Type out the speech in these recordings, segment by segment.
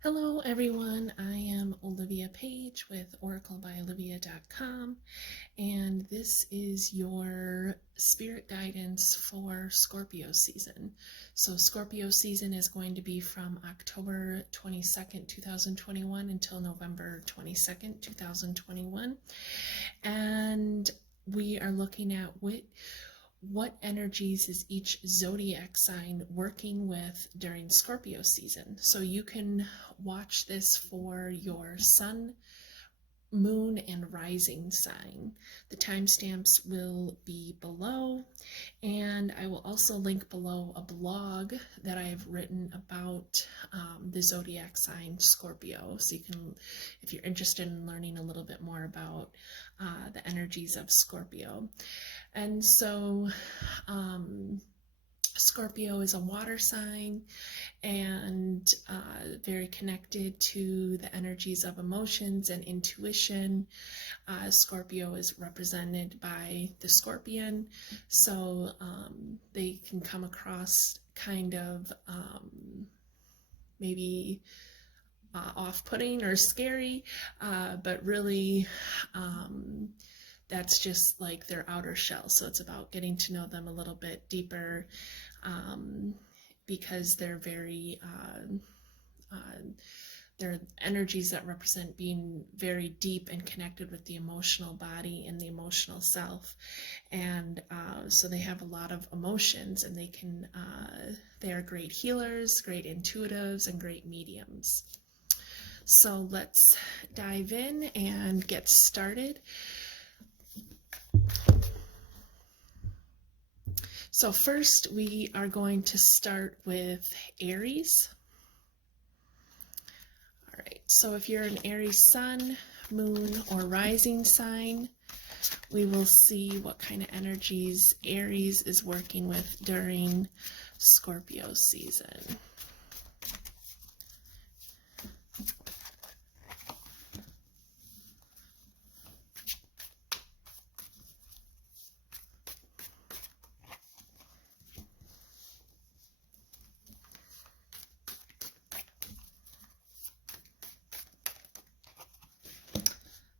Hello everyone, I am Olivia Page with oraclebyolivia.com, and this is your spirit guidance for Scorpio season. So Scorpio season is going to be from October 22nd, 2021 until November 22nd, 2021, and we are looking at what energies is each zodiac sign working with during Scorpio season. So you can watch this for your sun, moon, and rising sign. The timestamps will be below, and I will also link below a blog that I have written about the zodiac sign Scorpio, so you can, if you're interested in learning a little bit more about the energies of Scorpio. And so Scorpio is a water sign and very connected to the energies of emotions and intuition. Scorpio is represented by the scorpion, so they can come across kind of maybe off-putting or scary, but really that's just like their outer shell. So it's about getting to know them a little bit deeper, because they're very they're energies that represent being very deep and connected with the emotional body and the emotional self, and so they have a lot of emotions, and they are great healers, great intuitives, and great mediums. So let's dive in and get started. So first we are going to start with Aries. All right, so if you're an Aries sun, moon, or rising sign, we will see what kind of energies Aries is working with during Scorpio season.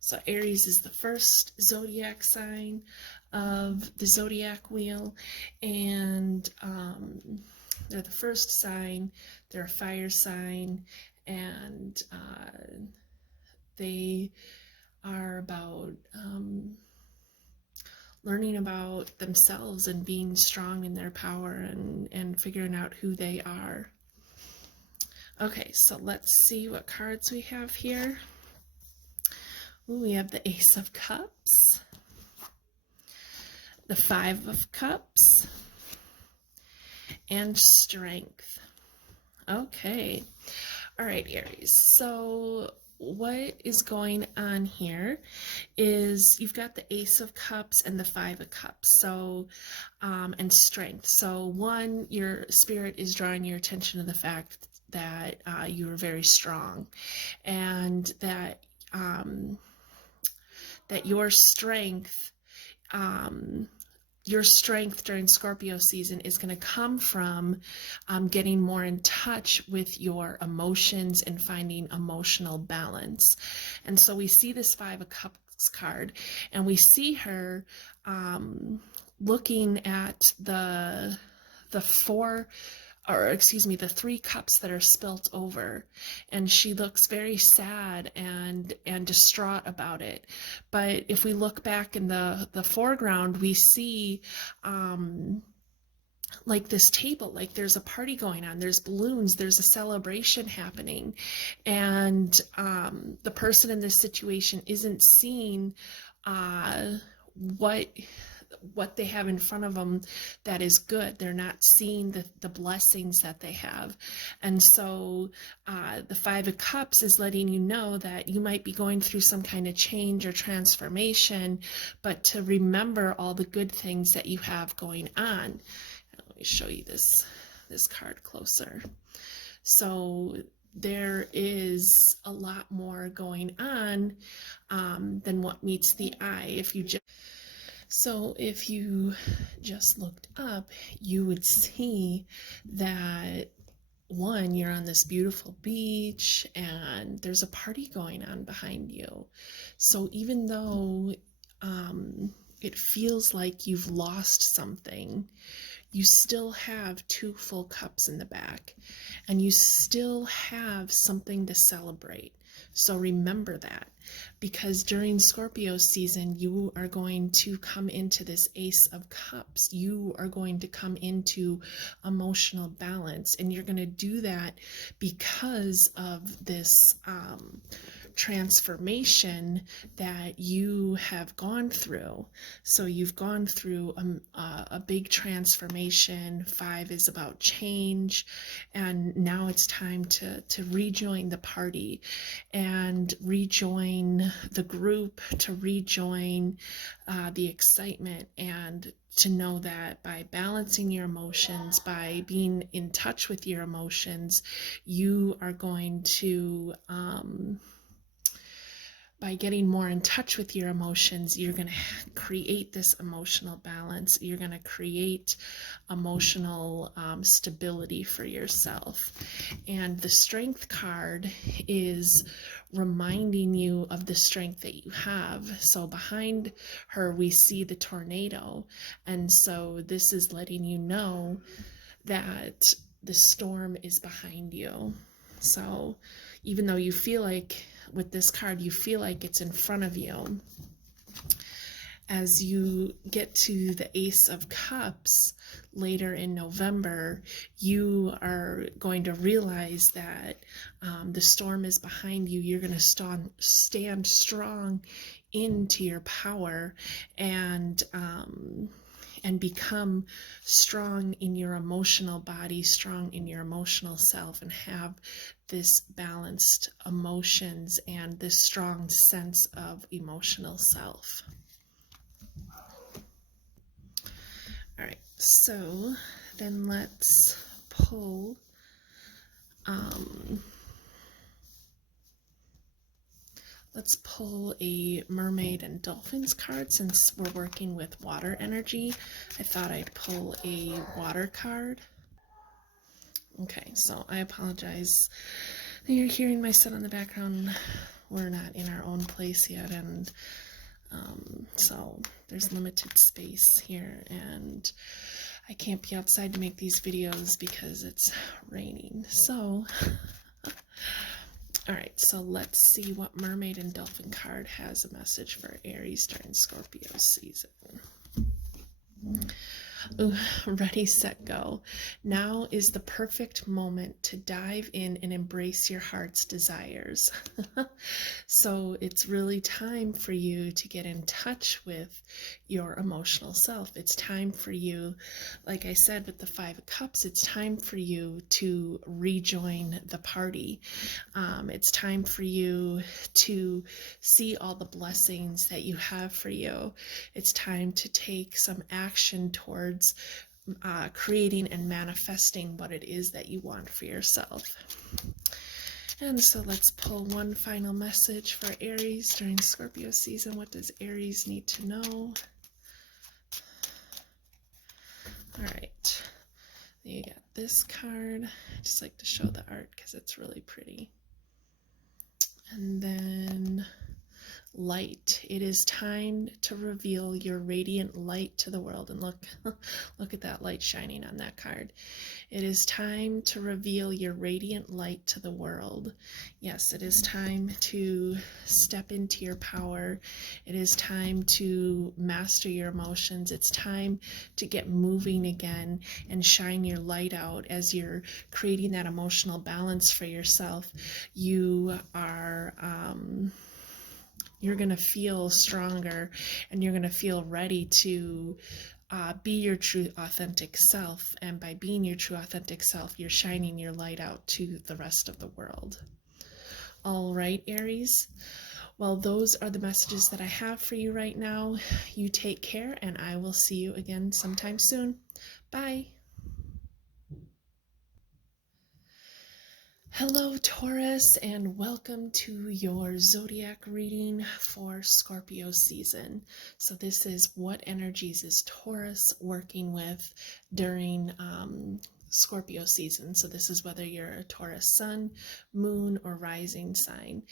So Aries is the first zodiac sign of the zodiac wheel, and they're the first sign, they're a fire sign, and they are about learning about themselves and being strong in their power and figuring out who they are. Okay, so let's see what cards we have here. We have the Ace of Cups, the Five of Cups, and Strength. Okay. All right, Aries. So what is going on here is you've got the Ace of Cups and the Five of Cups, so and Strength. So one, your spirit is drawing your attention to the fact that you are very strong, and that that your strength during Scorpio season is going to come from getting more in touch with your emotions and finding emotional balance. And so we see this Five of Cups card, and we see her looking at the three cups that are spilt over, and she looks very sad and distraught about it. But if we look back in the foreground, we see like this table, like there's a party going on, there's balloons, there's a celebration happening, and the person in this situation isn't seeing what they have in front of them that is good. They're not seeing the blessings that they have. And so the Five of Cups is letting you know that you might be going through some kind of change or transformation, but to remember all the good things that you have going on. Let me show you this card closer. So there is a lot more going on than what meets the eye. So if you just looked up, you would see that one, you're on this beautiful beach and there's a party going on behind you. So even though it feels like you've lost something, you still have 2 full cups in the back, and you still have something to celebrate. So remember that, because during Scorpio season, you are going to come into this Ace of Cups. You are going to come into emotional balance, and you're going to do that because of this transformation that you have gone through. So you've gone through a big transformation. 5 is about change, and now it's time to rejoin the party and rejoin the group, to rejoin the excitement, and to know that by balancing your emotions, by being in touch with your emotions, you are going to by getting more in touch with your emotions, you're going to create this emotional balance. You're going to create emotional stability for yourself. And the Strength card is reminding you of the strength that you have. So behind her, we see the tornado. And so this is letting you know that the storm is behind you. So even though you feel like, with this card, you feel like it's in front of you, as you get to the Ace of Cups later in November, you are going to realize that the storm is behind you. You're going to stand strong into your power, and become strong in your emotional body, strong in your emotional self, and have this balanced emotions and this strong sense of emotional self. All right, so then let's pull a Mermaid and Dolphins card. Since we're working with water energy, I thought I'd pull a water card. Okay, so I apologize that you're hearing my son in the background. We're not in our own place yet, and so there's limited space here, and I can't be outside to make these videos because it's raining. So all right, so let's see what Mermaid and Dolphin card has a message for Aries during Scorpio season. Ooh, ready, set, go. Now is the perfect moment to dive in and embrace your heart's desires. So it's really time for you to get in touch with your emotional self. It's time for you, like I said with the 5 of Cups, it's time for you to rejoin the party. It's time for you to see all the blessings that you have for you. It's time to take some action towards creating and manifesting what it is that you want for yourself. And so let's pull one final message for Aries during Scorpio season. What does Aries need to know? All right, you got this card. I just like to show the art because it's really pretty. And then light. It is time to reveal your radiant light to the world. And look at that light shining on that card. It is time to reveal your radiant light to the world. Yes, it is time to step into your power. It is time to master your emotions. It's time to get moving again and shine your light out. As you're creating that emotional balance for yourself, you are you're going to feel stronger, and you're going to feel ready to be your true authentic self. And by being your true authentic self, you're shining your light out to the rest of the world. All right, Aries. Well, those are the messages that I have for you right now. You take care, and I will see you again sometime soon. Bye. Hello, Taurus, and welcome to your Zodiac reading for Scorpio season. So this is what energies is Taurus working with during Scorpio season. So this is whether you're a Taurus sun, moon, or rising sign.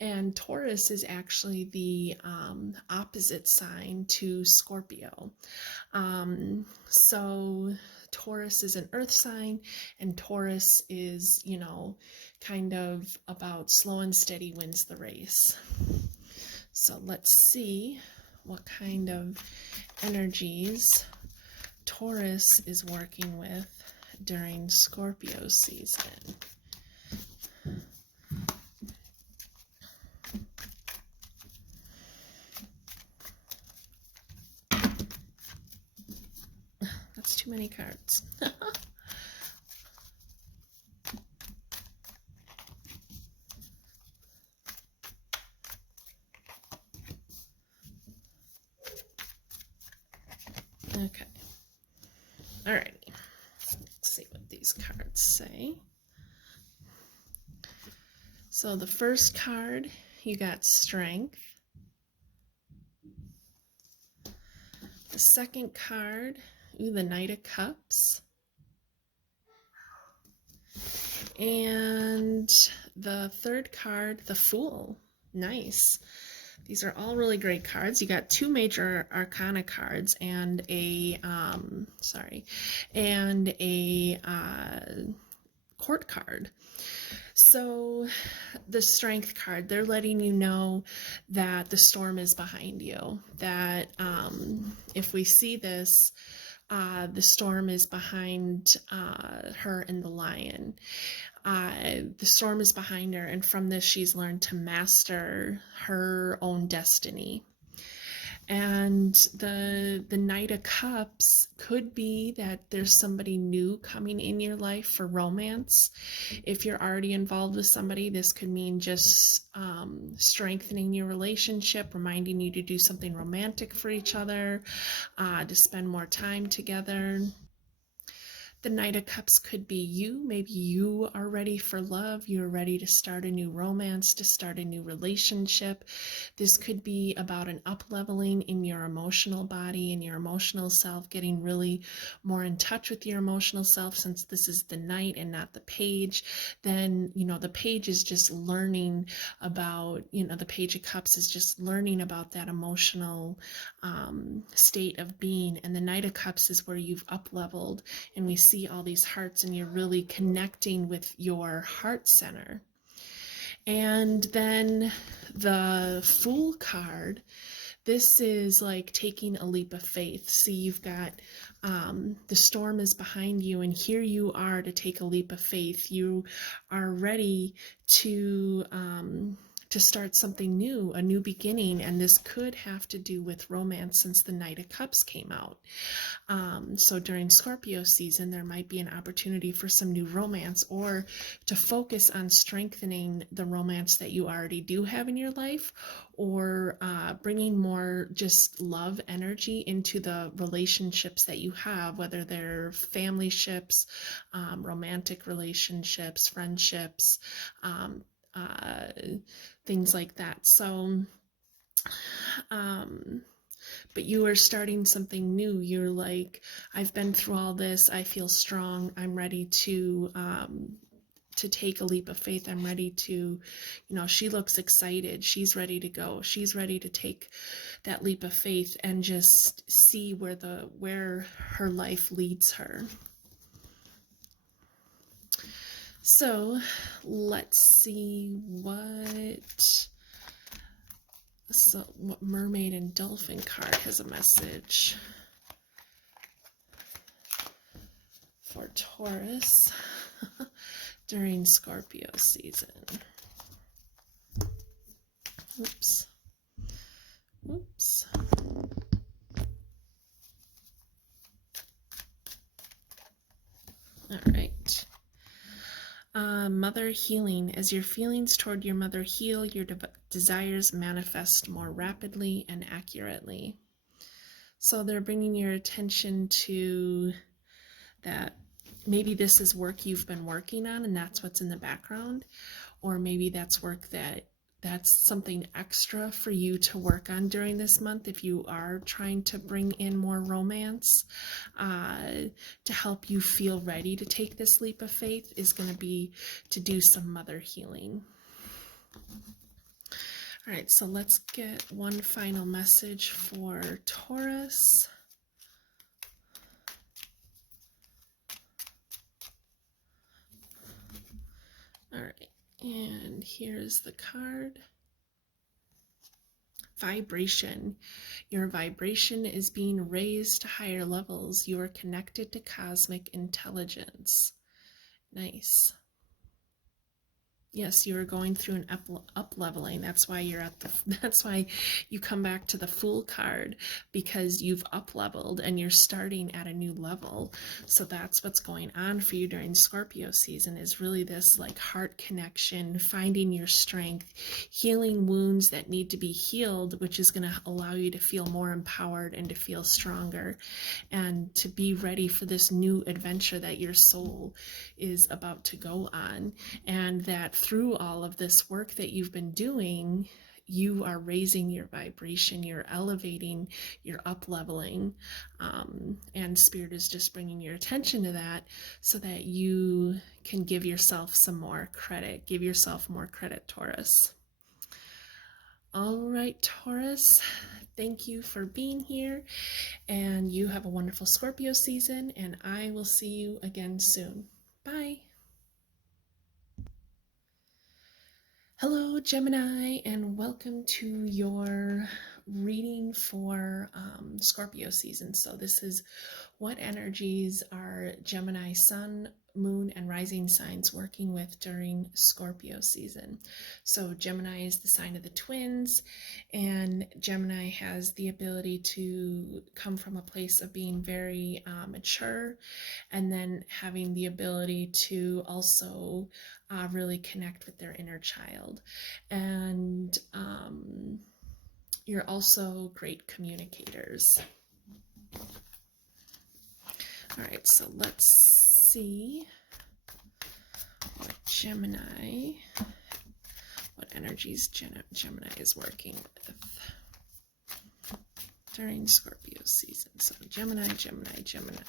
And Taurus is actually the opposite sign to Scorpio. So Taurus is an earth sign, and Taurus is, kind of about slow and steady wins the race. So let's see what kind of energies Taurus is working with during Scorpio season. That's too many cards. Okay. Alrighty. Let's see what these cards say. So the first card, you got strength. The second card, the Knight of Cups. And the third card, the Fool. Nice. These are all really great cards. You got two major arcana cards and a court card. So the strength card, they're letting you know that the storm is behind you, that if we see this, the storm is behind her and the lion. The storm is behind her, and from this she's learned to master her own destiny. And the Knight of Cups could be that there's somebody new coming in your life for romance. If you're already involved with somebody, this could mean just strengthening your relationship, reminding you to do something romantic for each other, to spend more time together. The Knight of Cups could be you. Maybe you are ready for love. You're ready to start a new romance, to start a new relationship. This could be about an up-leveling in your emotional body, in your emotional self, getting really more in touch with your emotional self. Since this is the Knight and not the Page, then, the Page is just learning about, the Page of Cups is just learning about that emotional state of being. And the Knight of Cups is where you've up-leveled, and we see all these hearts, and you're really connecting with your heart center. And then the Fool card, this is like taking a leap of faith. See, you've got the storm is behind you, and here you are to take a leap of faith. You are ready to start something new, a new beginning, and this could have to do with romance since the Knight of Cups came out. So during Scorpio season, there might be an opportunity for some new romance, or to focus on strengthening the romance that you already do have in your life, or bringing more just love energy into the relationships that you have, whether they're family ships, romantic relationships, friendships, things like that. So, but you are starting something new. You're like, I've been through all this. I feel strong. I'm ready to take a leap of faith. I'm ready to, she looks excited. She's ready to go. She's ready to take that leap of faith and just see where her life leads her. So let's see what Mermaid and Dolphin card has a message for Taurus during Scorpio season. Oops. All right. Mother healing. As your feelings toward your mother heal, your desires manifest more rapidly and accurately. So they're bringing your attention to that maybe this is work you've been working on and that's what's in the background, or maybe that's work that's something extra for you to work on during this month if you are trying to bring in more romance, to help you feel ready to take this leap of faith, is going to be to do some mother healing. All right, so let's get one final message for Taurus. All right, and here's the card. Vibration. Your vibration is being raised to higher levels. You are connected to cosmic intelligence. Nice. Yes, you are going through an up leveling. That's why you're at the, that's why you come back to the Fool card, because you've up leveled and you're starting at a new level. So that's what's going on for you during Scorpio season, is really this like heart connection, finding your strength, healing wounds that need to be healed, which is going to allow you to feel more empowered and to feel stronger and to be ready for this new adventure that your soul is about to go on. And that through all of this work that you've been doing, you are raising your vibration, you're elevating, you're up leveling, and Spirit is just bringing your attention to that so that you can give yourself some more credit. Give yourself more credit, Taurus. All right, Taurus, thank you for being here, and you have a wonderful Scorpio season, and I will see you again soon. Bye. Hello, Gemini, and welcome to your reading for Scorpio season. So this is what energies are Gemini sun, moon, and rising signs working with during Scorpio season. So Gemini is the sign of the twins, and Gemini has the ability to come from a place of being very mature, and then having the ability to also really connect with their inner child. And you're also great communicators. All right, so let's see what Gemini, what energies Gemini is working with during Scorpio season. So Gemini, Gemini, Gemini.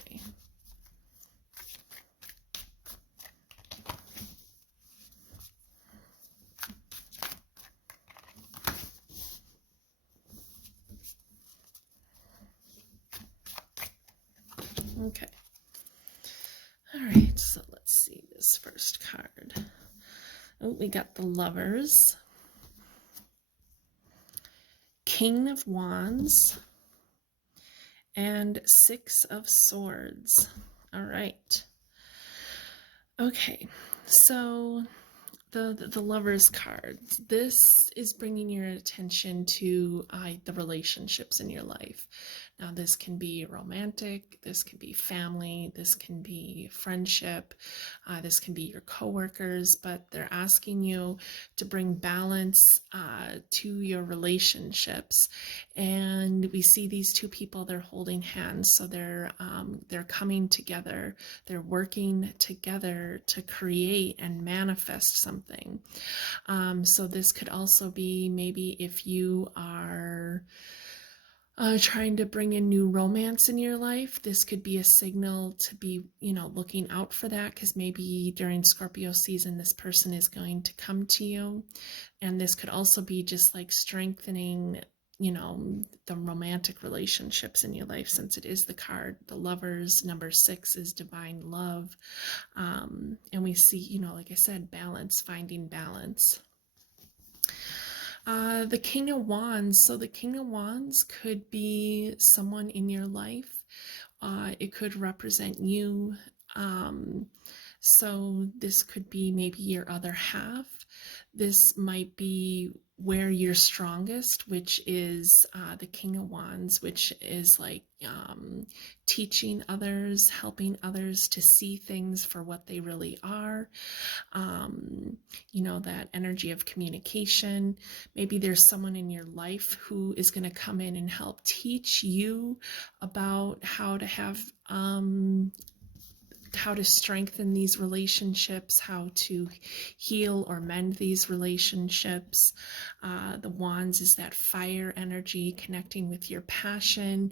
Okay. All right, so let's see this first card. Oh, we got the Lovers, King of Wands, and Six of Swords. All right. Okay, so the Lovers card. This is bringing your attention to the relationships in your life. Now, this can be romantic, this can be family, this can be friendship, this can be your coworkers, but they're asking you to bring balance to your relationships. And we see these two people, they're holding hands, so they're coming together, they're working together to create and manifest something. So this could also be maybe if you are trying to bring in new romance in your life, this could be a signal to be, looking out for that, because maybe during Scorpio season, this person is going to come to you. And this could also be just like strengthening, the romantic relationships in your life, since it is the card, the Lovers. Number 6 is divine love. And we see, like I said, balance, finding balance. The King of Wands. So the King of Wands could be someone in your life. It could represent you. So this could be maybe your other half. This might be where you're strongest, which is the King of Wands, which is like teaching others, helping others to see things for what they really are. That energy of communication. Maybe there's someone in your life who is going to come in and help teach you about how to have how to strengthen these relationships, how to heal or mend these relationships. The Wands is that fire energy, connecting with your passion.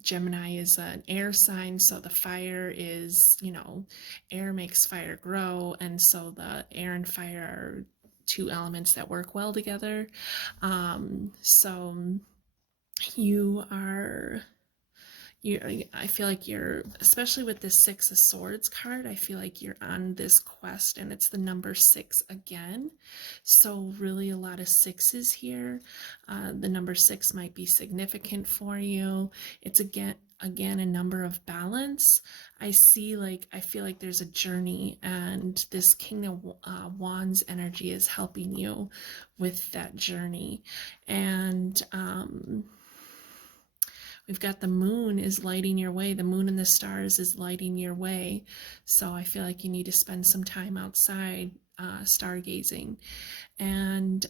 Gemini is an air sign, so the fire is, you know, air makes fire grow, and so the air and fire are two elements that work well together. So I feel like you're, especially with this Six of Swords card, I feel like you're on this quest, and it's the number 6 again. So really a lot of sixes here. The number 6 might be significant for you. It's again a number of balance. I feel like there's a journey, and this King of Wands energy is helping you with that journey. And we've got the moon is lighting your way. The moon and the stars is lighting your way. So I feel like you need to spend some time outside stargazing. And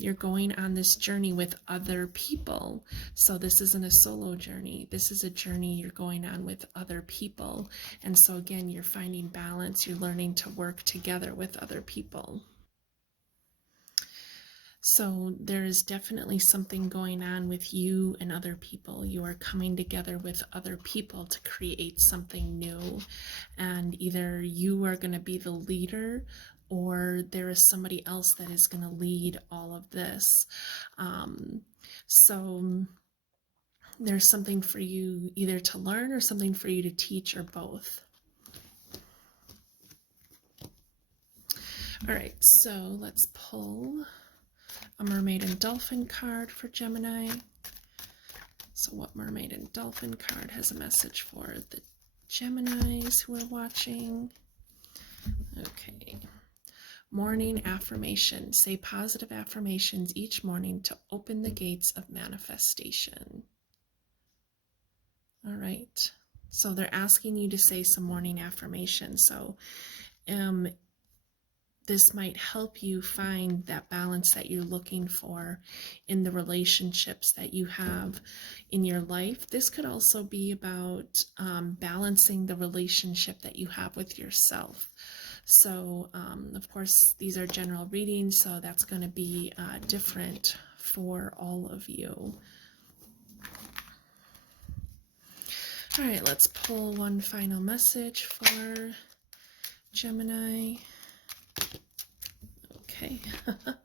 you're going on this journey with other people. So this isn't a solo journey. This is a journey you're going on with other people. And so again, you're finding balance. You're learning to work together with other people. So there is definitely something going on with you and other people. You are coming together with other people to create something new. And either you are going to be the leader, or there is somebody else that is going to lead all of this. So there's something for you either to learn or something for you to teach, or both. All right, so let's pull a Mermaid and Dolphin card for Gemini. So what Mermaid and Dolphin card has a message for the Geminis who are watching? Okay. Morning affirmation. Say positive affirmations each morning to open the gates of manifestation. All right. So they're asking you to say some morning affirmations. So this might help you find that balance that you're looking for in the relationships that you have in your life. This could also be about balancing the relationship that you have with yourself. So, of course, these are general readings, so that's going to be different for all of you. All right, let's pull one final message for Gemini. Okay, well,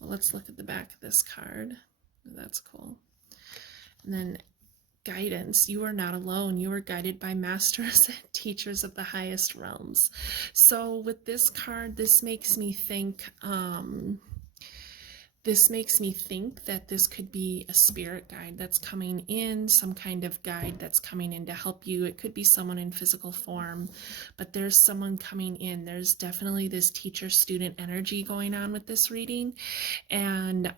let's look at the back of this card. That's cool. And then guidance. You are not alone. You are guided by masters and teachers of the highest realms. So with this card, this makes me think that this could be a spirit guide that's coming in, some kind of guide that's coming in to help you. It could be someone in physical form, but there's someone coming in. There's definitely this teacher-student energy going on with this reading. And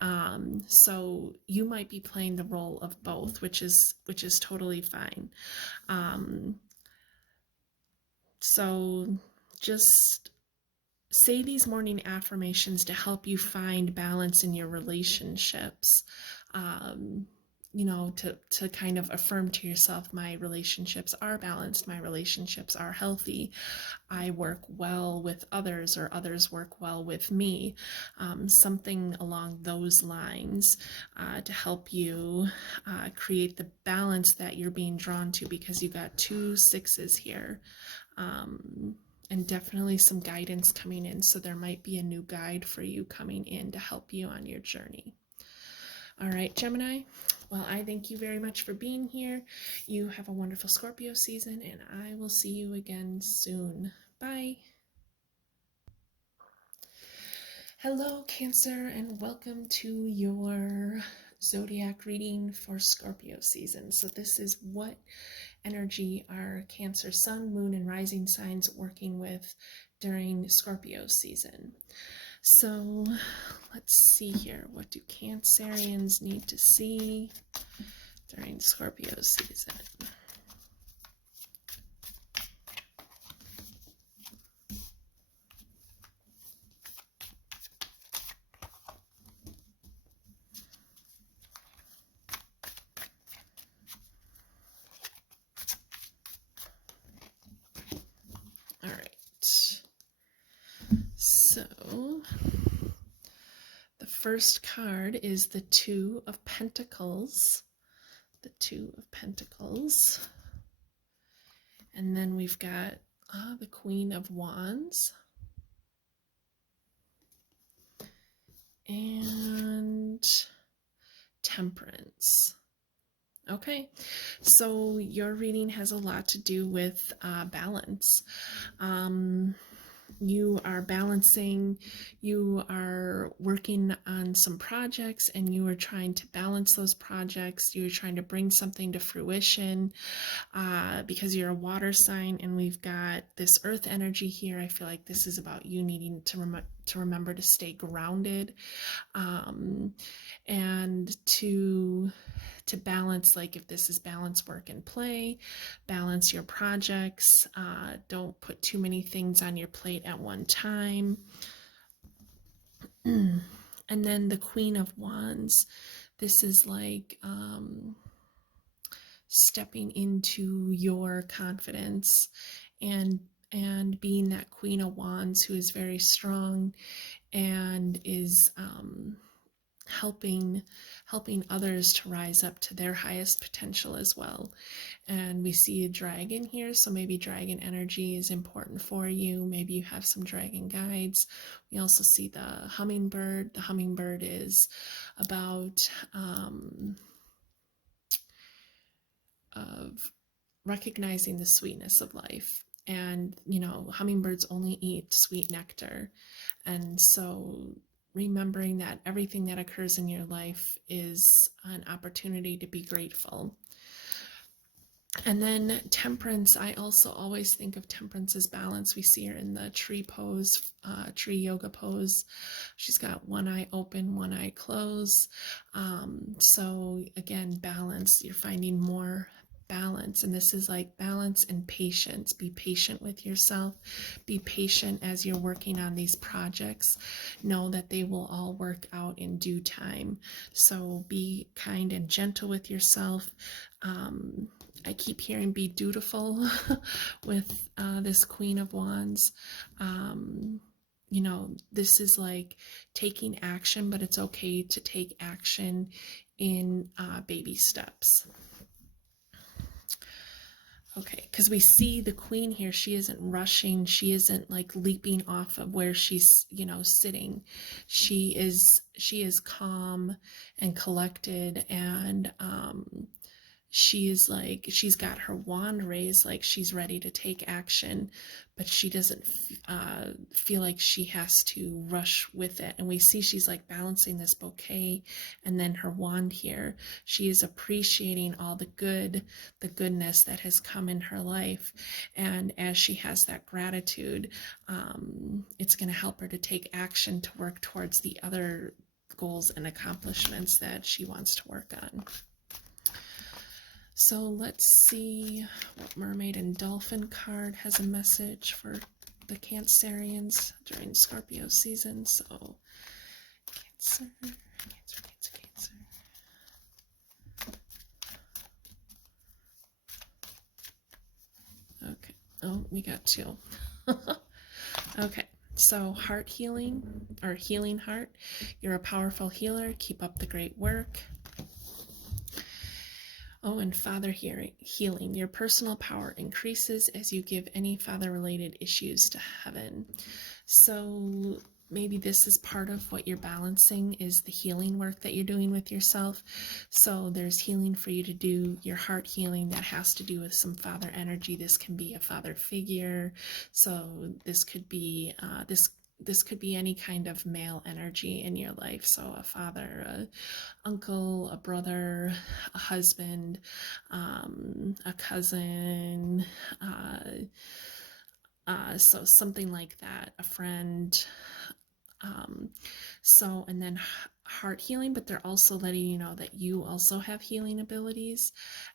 so you might be playing the role of both, which is totally fine. So just say these morning affirmations to help you find balance in your relationships. You know, to kind of affirm to yourself, my relationships are balanced, my relationships are healthy, I work well with others, or others work well with me. Something along those lines to help you create the balance that you're being drawn to, because you got 2 6s here. And definitely some guidance coming in. So there might be a new guide for you coming in to help you on your journey. All right, Gemini. Well, I thank you very much for being here. You have a wonderful Scorpio season, and I will see you again soon. Bye. Hello, Cancer, and welcome to your Zodiac reading for Scorpio season. So this is what energy are Cancer sun, moon, and rising signs working with during Scorpio season. So let's see here. What do Cancerians need to see during Scorpio season? the first card is the Two of Pentacles. The Two of Pentacles. And then we've got the Queen of Wands. And Temperance. Okay, so your reading has a lot to do with balance. You are balancing, you are working on some projects, and you are trying to balance those projects. You're trying to bring something to fruition because you're a water sign, and we've got this earth energy here. I feel like this is about you needing to remember to stay grounded and to balance, like if this is balance work and play, balance your projects, don't put too many things on your plate at one time. And then the Queen of Wands, this is like stepping into your confidence and being that Queen of Wands who is very strong and is helping others to rise up to their highest potential as well. And we see a dragon here, so maybe dragon energy is important for you. Maybe you have some dragon guides. We also see the hummingbird. The hummingbird is about of recognizing the sweetness of life. And, you know, hummingbirds only eat sweet nectar. And so remembering that everything that occurs in your life is an opportunity to be grateful. And then Temperance, I also always think of Temperance as balance. We see her in the tree pose, tree yoga pose. She's got one eye open, one eye closed. So again, balance, you're finding more balance, and this is like balance and patience. Be patient with yourself. Be patient as you're working on these projects. Know that they will all work out in due time. So be kind and gentle with yourself. I keep hearing be dutiful with this Queen of Wands. You know, this is like taking action, but it's okay to take action in baby steps. Okay, because we see the Queen here, she isn't rushing, she isn't like leaping off of where she's, you know, sitting. She is calm and collected, and she is like, she's got her wand raised, like she's ready to take action, but she doesn't feel like she has to rush with it. And we see she's like balancing this bouquet and then her wand here. She is appreciating all the goodness that has come in her life. And as she has that gratitude, it's going to help her to take action to work towards the other goals and accomplishments that she wants to work on. So let's see what Mermaid and Dolphin card has a message for the Cancerians during Scorpio season. So Cancer. Okay. Oh, we got two. Okay. So heart healing, or healing heart. You're a powerful healer. Keep up the great work. Oh, and father healing. Your personal power increases as you give any father-related issues to heaven. So maybe this is part of what you're balancing, is the healing work that you're doing with yourself. So there's healing for you to do, your heart healing that has to do with some father energy. This can be a father figure. So this could be this could be any kind of male energy in your life. So a father, an uncle, a brother, a husband, a cousin, so something like that, a friend. So, and then heart healing, but they're also letting you know that you also have healing abilities.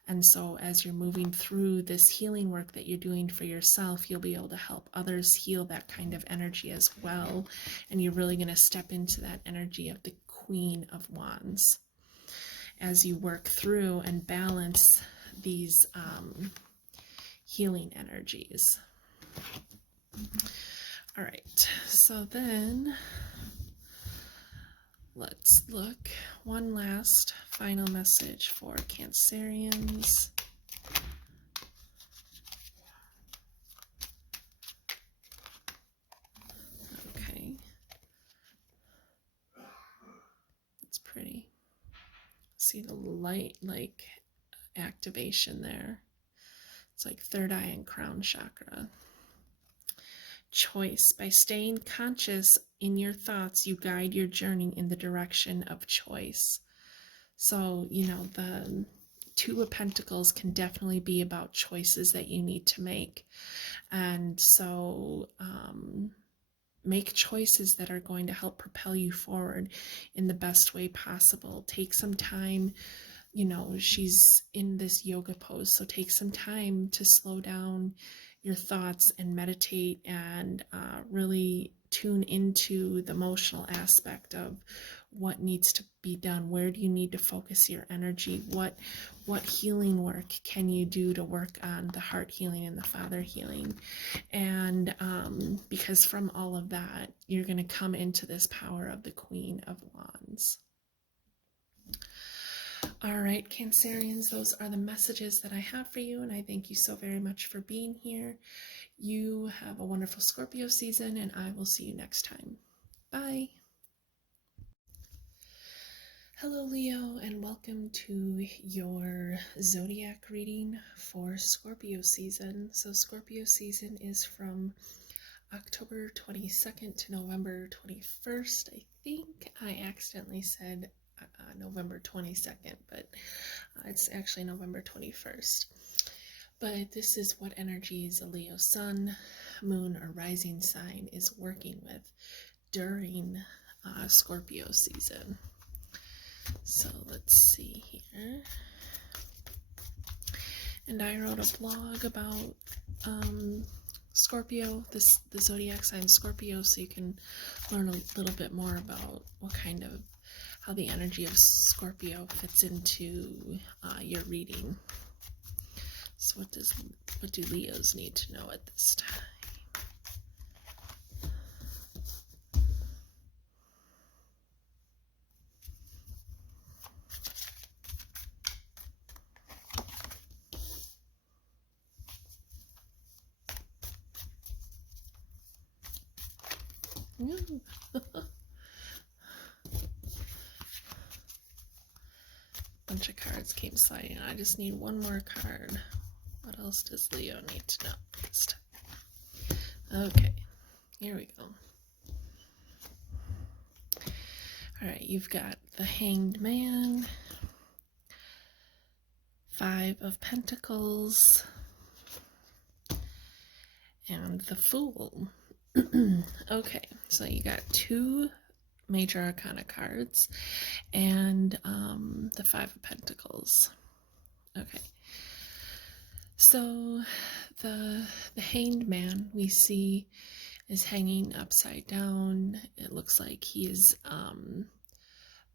And so as you're moving through this healing work that you're doing for yourself, you'll be able to help others heal that kind of energy as well. And you're really going to step into that energy of the Queen of Wands as you work through and balance these healing energies. All right, right, so then let's look one last final message for Cancerians. Okay, it's pretty. See the light like activation there. It's like third eye and crown chakra. Choice. By staying conscious in your thoughts, you guide your journey in the direction of choice. So, you know, the Two of Pentacles can definitely be about choices that you need to make. And so, make choices that are going to help propel you forward in the best way possible. Take some time. You know, she's in this yoga pose, so take some time to slow down your thoughts and meditate and really tune into the emotional aspect of what needs to be done. Where do you need to focus your energy? What healing work can you do to work on the heart healing and the father healing? And because from all of that, you're going to come into this power of the Queen of Wands. All right, Cancerians, those are the messages that I have for you, and I thank you so very much for being here. You have a wonderful Scorpio season, and I will see you next time. Bye. Hello, Leo, and welcome to your Zodiac reading for Scorpio season. So Scorpio season is from October 22nd to November 21st. I think I accidentally said November 22nd, but it's actually November 21st. But this is what energies a Leo sun, moon, or rising sign is working with during Scorpio season. So let's see here. And I wrote a blog about Scorpio, the zodiac sign Scorpio, so you can learn a little bit more about how the energy of Scorpio fits into your reading. So what do Leos need to know at this time? Bunch of cards came sliding. I just need one more card. What else does Leo need to know this time? Okay, here we go. All right, you've got the Hanged Man, Five of Pentacles, and the Fool. Okay, so you got two major arcana cards and the Five of Pentacles. Okay, so the Hanged Man we see is hanging upside down. It looks like he is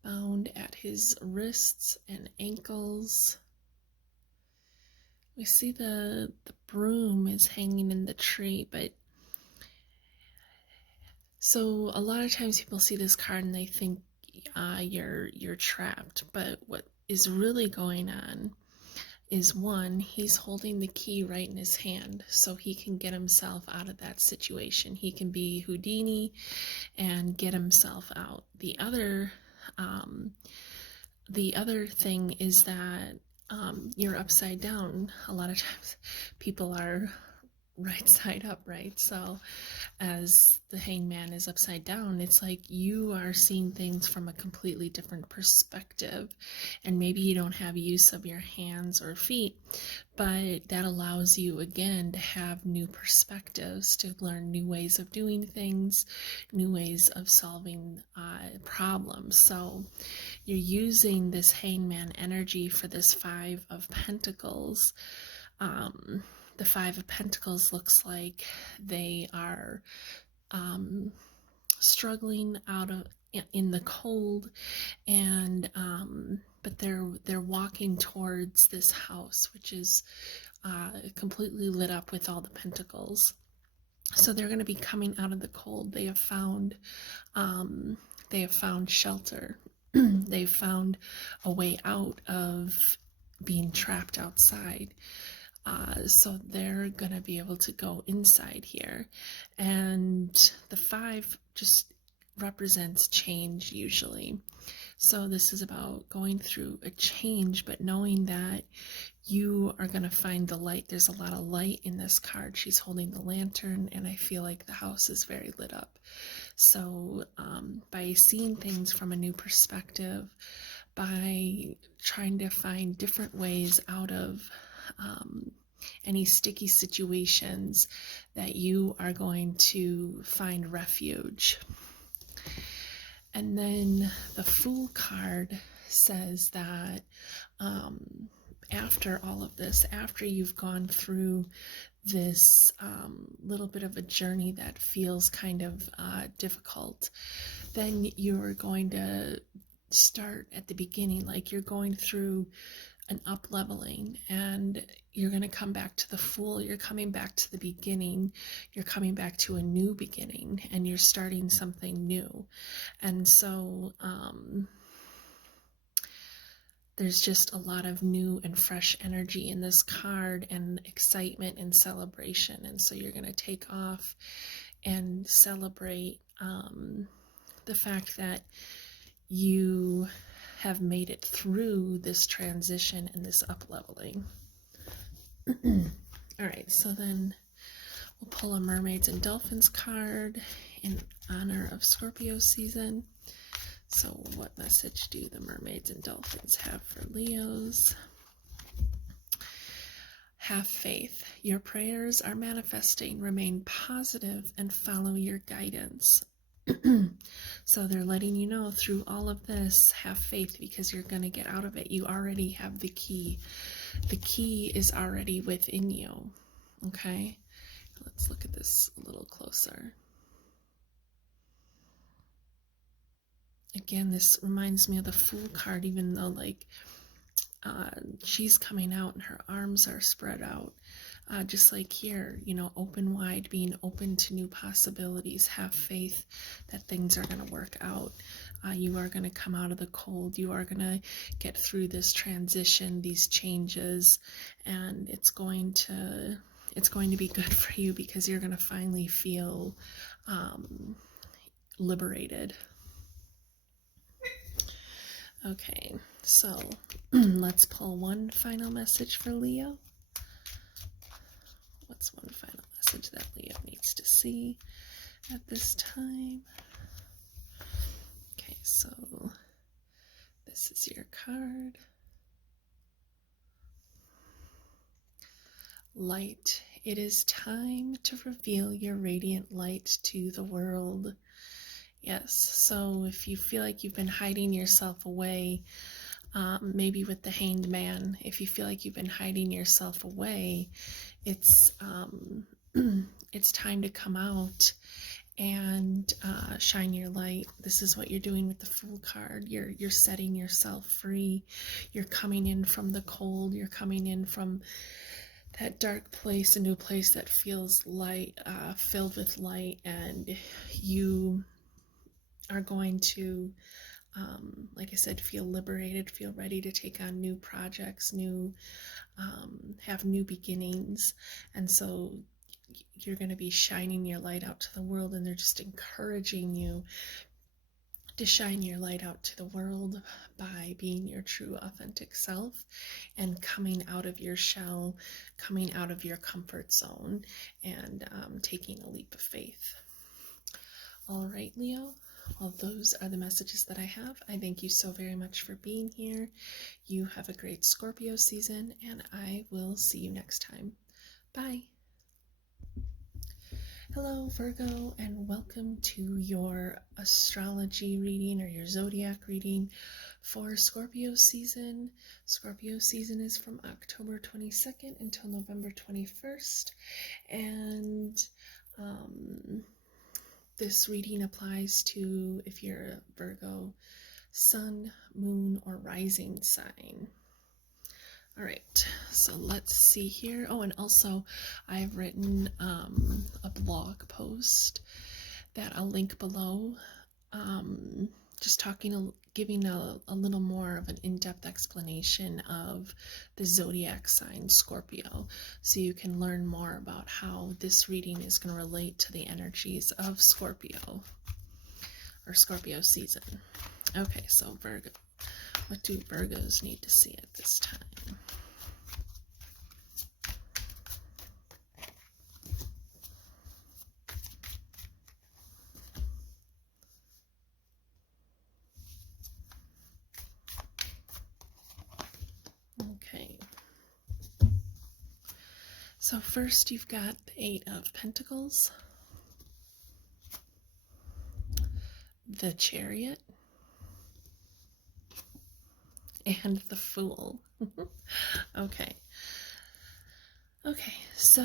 bound at his wrists and ankles. We see the broom is hanging in the tree, but so a lot of times people see this card and they think you're trapped, but what is really going on is, one, he's holding the key right in his hand so he can get himself out of that situation. He can be Houdini and get himself out. The other thing is that you're upside down. A lot of times people are right side up, right? So as the Hanged Man is upside down, it's like you are seeing things from a completely different perspective, and maybe you don't have use of your hands or feet, but that allows you again to have new perspectives, to learn new ways of doing things, new ways of solving problems. So you're using this Hanged Man energy for this Five of Pentacles. The Five of Pentacles looks like they are struggling in the cold, and but they're walking towards this house, which is completely lit up with all the pentacles. So they're going to be coming out of the cold. They have found shelter. They've found a way out of being trapped outside. So they're going to be able to go inside here. And the 5 just represents change usually. So this is about going through a change, but knowing that you are going to find the light. There's a lot of light in this card. She's holding the lantern, and I feel like the house is very lit up. So by seeing things from a new perspective, by trying to find different ways out of any sticky situations, that you are going to find refuge. And then the Fool card says that after all of this, after you've gone through this little bit of a journey that feels kind of difficult, then you're going to start at the beginning, like you're going through an up leveling, and you're going to come back to the Fool. You're coming back to the beginning. You're coming back to a new beginning, and you're starting something new. And so there's just a lot of new and fresh energy in this card, and excitement and celebration. And so you're going to take off and celebrate the fact that you have made it through this transition and this up-leveling. All right, so then we'll pull a Mermaids and Dolphins card in honor of Scorpio season. So what message do the Mermaids and Dolphins have for Leos? Have faith. Your prayers are manifesting. Remain positive and follow your guidance. So they're letting you know through all of this, have faith, because you're going to get out of it. You already have the key. The key is already within you. Okay? Let's look at this a little closer. Again, this reminds me of the Fool card, even though like she's coming out and her arms are spread out. Just like here, you know, open wide, being open to new possibilities. Have faith that things are going to work out. You are going to come out of the cold. You are going to get through this transition, these changes, and it's going to be good for you, because you're going to finally feel liberated. Okay, so let's pull one final message for Leo. What's one final message that Leo needs to see at this time? Okay, so this is your card. Light. It is time to reveal your radiant light to the world. Yes, so if you feel like you've been hiding yourself away, maybe with the Hanged Man, if you feel like you've been hiding yourself away, it's it's time to come out and shine your light. This is what you're doing with the Fool card. You're setting yourself free. You're coming in from the cold. You're coming in from that dark place, a new place that feels light, filled with light, and you are going to, like I said, feel liberated, feel ready to take on new projects, have new beginnings. And so you're going to be shining your light out to the world, and they're just encouraging you to shine your light out to the world by being your true authentic self and coming out of your shell, coming out of your comfort zone, and taking a leap of faith. All right, Leo. Well, those are the messages that I have. I thank you so very much for being here. You have a great Scorpio season, and I will see you next time. Bye. Hello, Virgo, and welcome to your astrology reading, or your zodiac reading for Scorpio season. Scorpio season is from October 22nd until November 21st, and this reading applies to if you're a Virgo sun, moon, or rising sign. All right, so let's see here. Oh, and also I've written a blog post that I'll link below, just giving a little more of an in-depth explanation of the zodiac sign Scorpio, so you can learn more about how this reading is going to relate to the energies of Scorpio, or Scorpio season. Okay, so Virgo. What do Virgos need to see at this time? Okay. So first you've got the Eight of Pentacles, the Chariot, and the Fool. Okay. Okay, so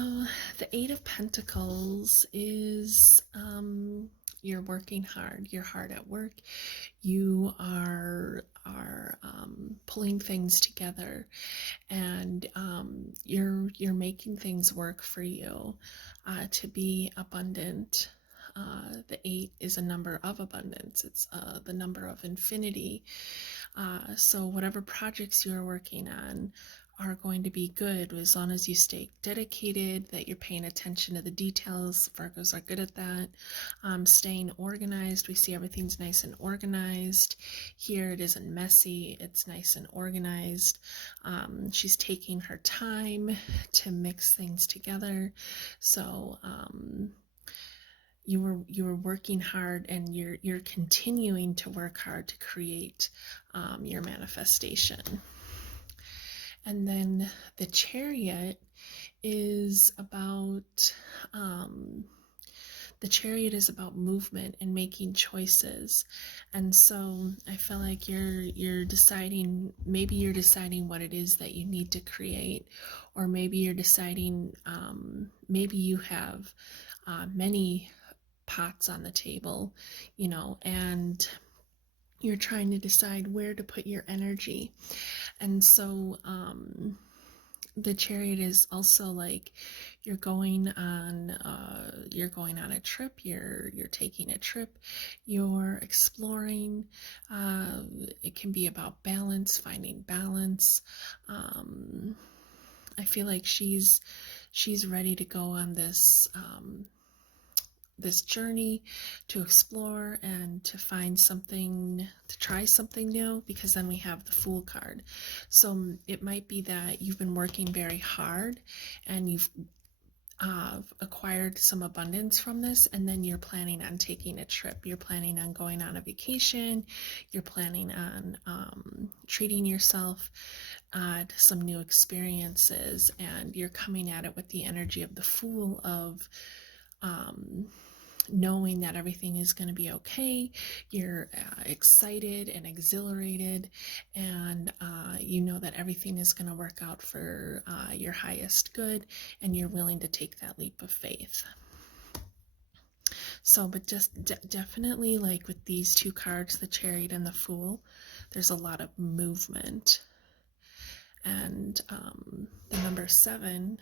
the Eight of Pentacles is you're working hard. You're hard at work. You are pulling things together, and you're making things work for you to be abundant. The 8 is a number of abundance. It's the number of infinity. So whatever projects you're working on are going to be good as long as you stay dedicated, that you're paying attention to the details. Virgos are good at that. Staying organized. We see everything's nice and organized. Here it isn't messy. It's nice and organized. She's taking her time to mix things together. So you were working hard, and you're continuing to work hard to create your manifestation. And then the Chariot is about movement and making choices. And so I feel like you're deciding, maybe you're deciding what it is that you need to create, or maybe you're deciding, maybe you have many pots on the table, you know, and you're trying to decide where to put your energy. And so the Chariot is also like you're going on a trip, you're taking a trip, you're exploring. It can be about balance, finding balance. I feel like she's ready to go on this this journey to explore and to find something, to try something new, because then we have the Fool card. So it might be that you've been working very hard and you've acquired some abundance from this, and then you're planning on taking a trip, you're planning on going on a vacation, you're planning on treating yourself to some new experiences, and you're coming at it with the energy of the Fool, of knowing that everything is going to be okay. You're excited and exhilarated, and you know that everything is going to work out for your highest good, and you're willing to take that leap of faith. So, but just definitely, like with these two cards, the Chariot and the Fool, there's a lot of movement. And the number 7,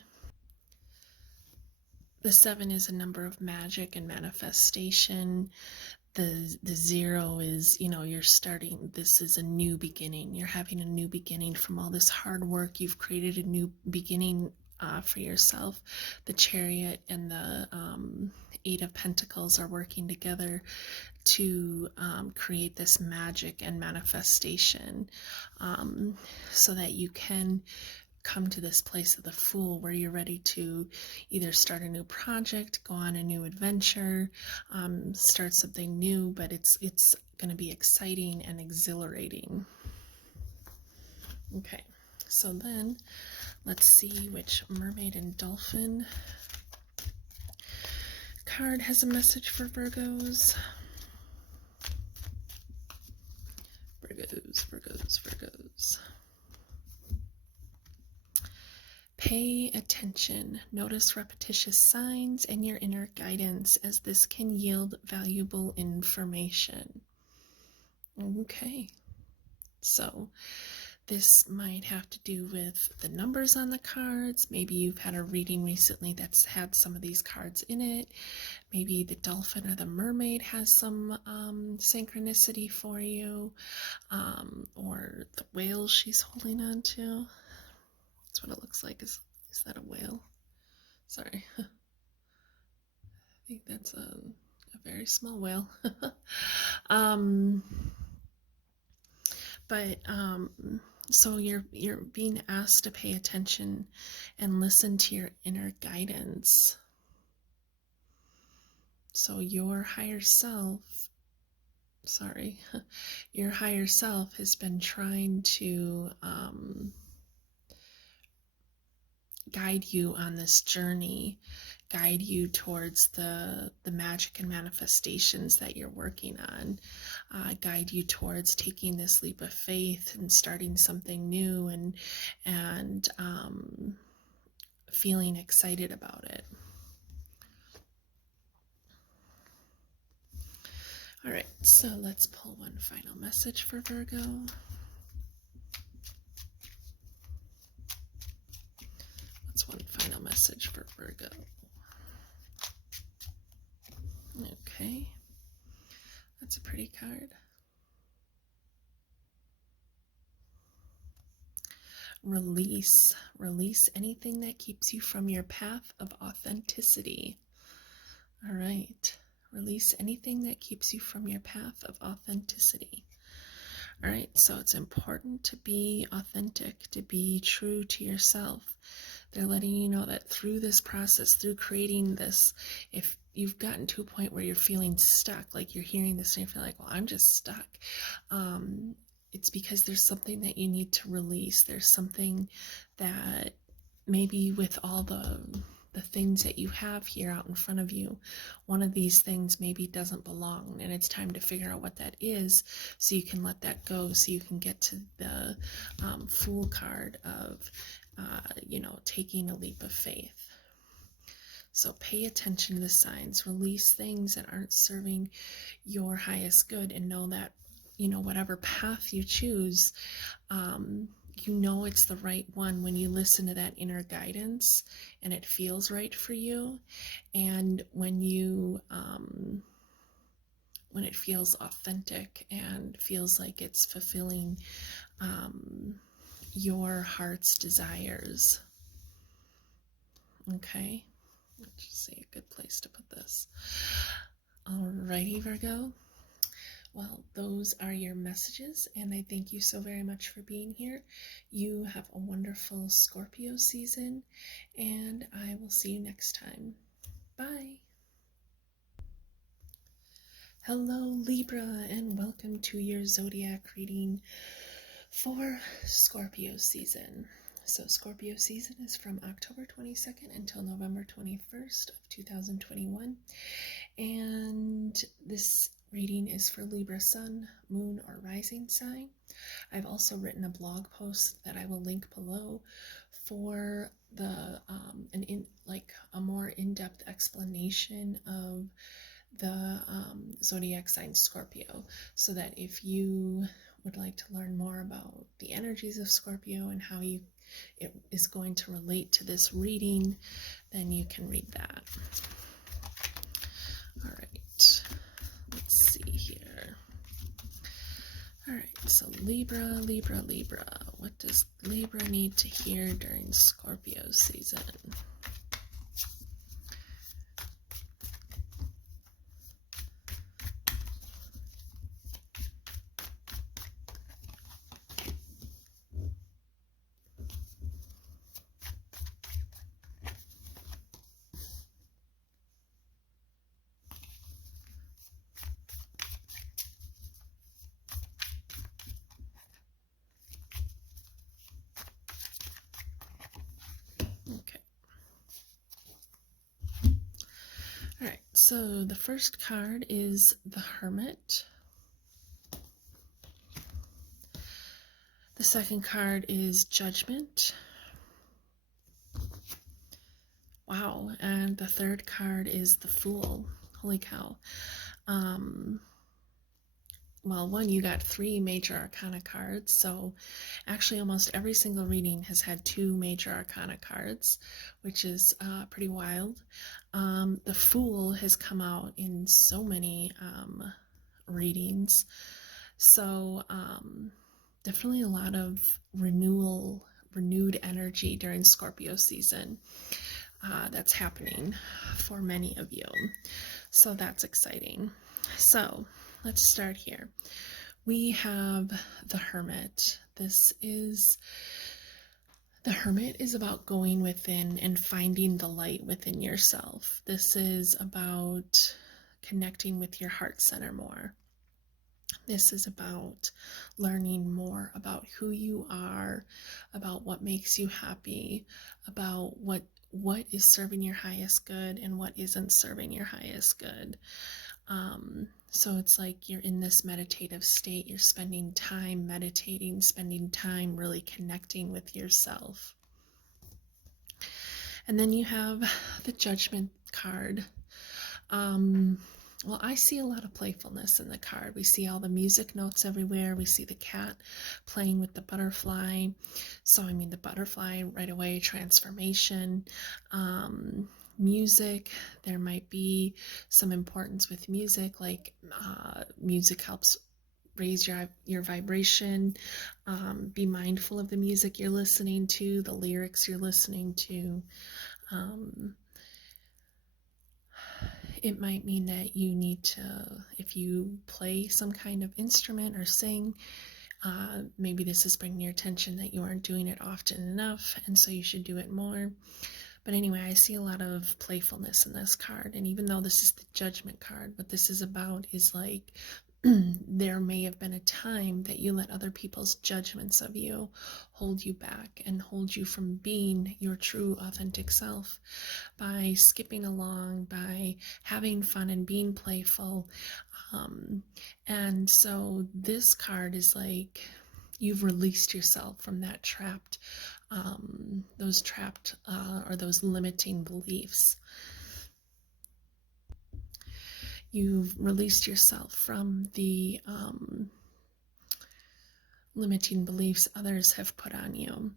the 7 is a number of magic and manifestation. The 0 is, you know, you're starting, this is a new beginning. You're having a new beginning from all this hard work. You've created a new beginning for yourself. The Chariot and the 8 of Pentacles are working together to create this magic and manifestation, so that you can come to this place of the Fool, where you're ready to either start a new project, go on a new adventure, start something new, but it's going to be exciting and exhilarating. Okay, so then let's see which Mermaid and Dolphin card has a message for Virgos. Virgos. Pay attention. Notice repetitious signs and your inner guidance, as this can yield valuable information. Okay, so This might have to do with the numbers on the cards. Maybe you've had a reading recently that's had some of these cards in it. Maybe the dolphin or the mermaid has some synchronicity for you, or the whale she's holding on to. That's what it looks like. Is that a whale? Sorry. I think that's a very small whale. So you're being asked to pay attention and listen to your inner guidance. So your higher self has been trying to guide you on this journey, guide you towards the magic and manifestations that you're working on, guide you towards taking this leap of faith and starting something new and feeling excited about it. All right, so let's pull one final message for Virgo. What's one final message for Virgo? Okay, that's a pretty card. Release anything that keeps you from your path of authenticity. All right, release anything that keeps you from your path of authenticity. All right, so it's important to be authentic, to be true to yourself. They're letting you know that through this process, through creating this, if you've gotten to a point where you're feeling stuck, like you're hearing this and you feel like, well, I'm just stuck. It's because there's something that you need to release. There's something that maybe with all the things that you have here out in front of you, one of these things maybe doesn't belong, and it's time to figure out what that is so you can let that go, so you can get to the Fool card of taking a leap of faith. So pay attention to the signs, release things that aren't serving your highest good, and know that whatever path you choose, it's the right one when you listen to that inner guidance and it feels right for you, and when it feels authentic and feels like it's fulfilling your heart's desires. Okay, let's just see a good place to put this. Alrighty, Virgo. Well, those are your messages, and I thank you so very much for being here. You have a wonderful Scorpio season, and I will see you next time. Bye. Hello, Libra, and welcome to your Zodiac reading for Scorpio season. So Scorpio season is from October 22nd until November 21st of 2021, and this reading is for Libra Sun, Moon, or Rising sign. I've also written a blog post that I will link below for a more in-depth explanation of the zodiac sign Scorpio, so that if you would like to learn more about the energies of Scorpio and how it is going to relate to this reading, then you can read that. All right. Let's see here. All right, so Libra. What does Libra need to hear during Scorpio season? Alright, so the first card is the Hermit. The second card is Judgment. Wow, and the third card is the Fool. Holy cow. well, one, you got 3 major arcana cards, so actually almost every single reading has had 2 major arcana cards, which is pretty wild. The Fool has come out in so many readings, so definitely a lot of renewed energy during Scorpio season that's happening for many of you, so that's exciting. So let's start here. We have the Hermit. The Hermit is about going within and finding the light within yourself. This is about connecting with your heart center more. This is about learning more about who you are, about what makes you happy, about what is serving your highest good and what isn't serving your highest good. So it's like you're in this meditative state, you're spending time meditating, spending time really connecting with yourself. And then you have the Judgment card. Well, I see a lot of playfulness in the card. We see all the music notes everywhere. We see the cat playing with the butterfly. So, I mean, the butterfly right away, transformation. Music, there might be some importance with music, like music helps raise your vibration. Be mindful of the music you're listening to, the lyrics you're listening to. It might mean that you need to, if you play some kind of instrument or sing, maybe this is bringing your attention that you aren't doing it often enough, and so you should do it more. But anyway, I see a lot of playfulness in this card, and even though this is the Judgment card, what this is about is like there may have been a time that you let other people's judgments of you hold you back and hold you from being your true authentic self. By skipping along, by having fun and being playful. And so this card is like you've released yourself from that those limiting beliefs. You've released yourself from the limiting beliefs others have put on you,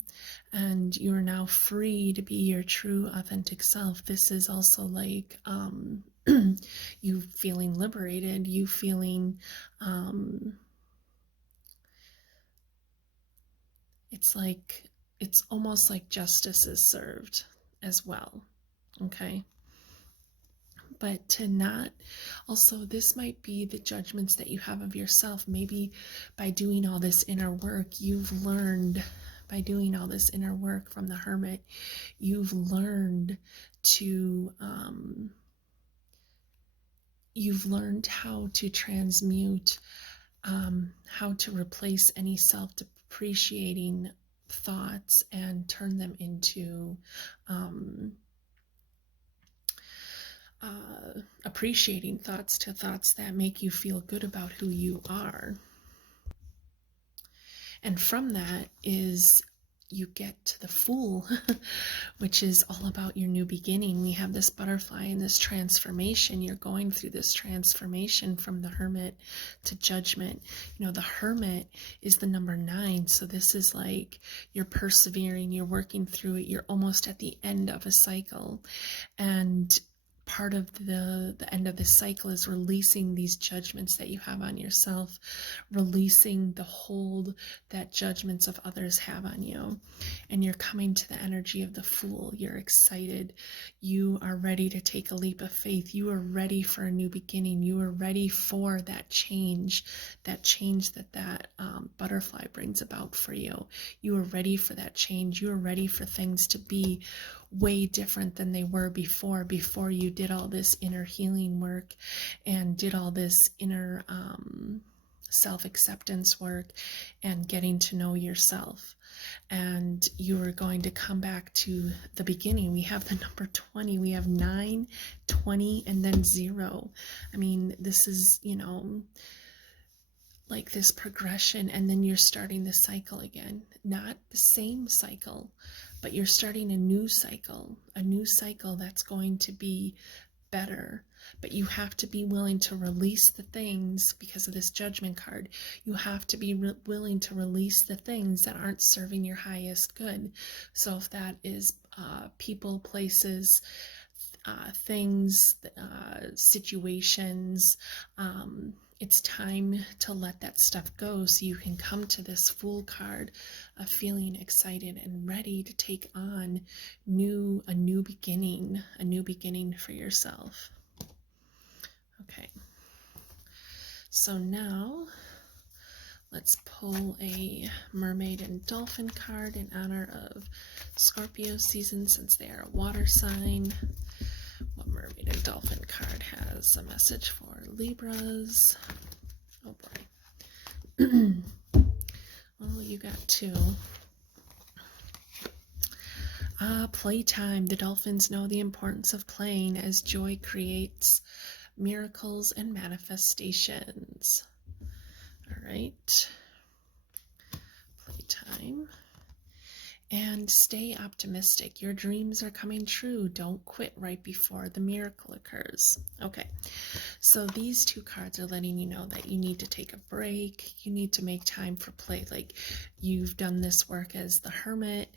and you are now free to be your true authentic self. This is also like you feeling liberated, you feeling it's almost like justice is served as well. Okay. But to not, also this might be the judgments that you have of yourself. Maybe by doing all this inner work, by doing all this inner work from the Hermit, you've learned how to transmute, how to replace any self-depreciating thoughts and turn them into appreciating thoughts, to thoughts that make you feel good about who you are. And from that is you get to the Fool, which is all about your new beginning. We have this butterfly and this transformation. You're going through this transformation from the Hermit to Judgment. You know, the Hermit is the number 9. So this is like you're persevering, you're working through it. You're almost at the end of a cycle. And part of the end of this cycle is releasing these judgments that you have on yourself, releasing the hold that judgments of others have on you. And you're coming to the energy of the Fool. You're excited. You are ready to take a leap of faith. You are ready for a new beginning. You are ready for that change that butterfly brings about for you. You are ready for that change. You are ready for things to be way different than they were before you did all this inner healing work and did all this inner self-acceptance work and getting to know yourself. And you are going to come back to the beginning. We have the number 20. We have 9, 20, and then 0. I mean, this is, like this progression, and then you're starting the cycle again. Not the same cycle, but you're starting a new cycle that's going to be better, but you have to be willing to release the things because of this Judgment card. You have to be willing to release the things that aren't serving your highest good. So if that is people, places, things, situations, it's time to let that stuff go so you can come to this Fool card of feeling excited and ready to take on a new beginning for yourself. Okay, so now let's pull a Mermaid and Dolphin card in honor of Scorpio season, since they are a water sign. What Mermaid and Dolphin card has a message for Libras? Oh boy. Oh, you got two. Playtime. The Dolphins know the importance of playing as joy creates miracles and manifestations. All right. Playtime. And stay optimistic. Your dreams are coming true. Don't quit right before the miracle occurs. Okay, so these two cards are letting you know that you need to take a break. You need to make time for play. Like, you've done this work as the Hermit,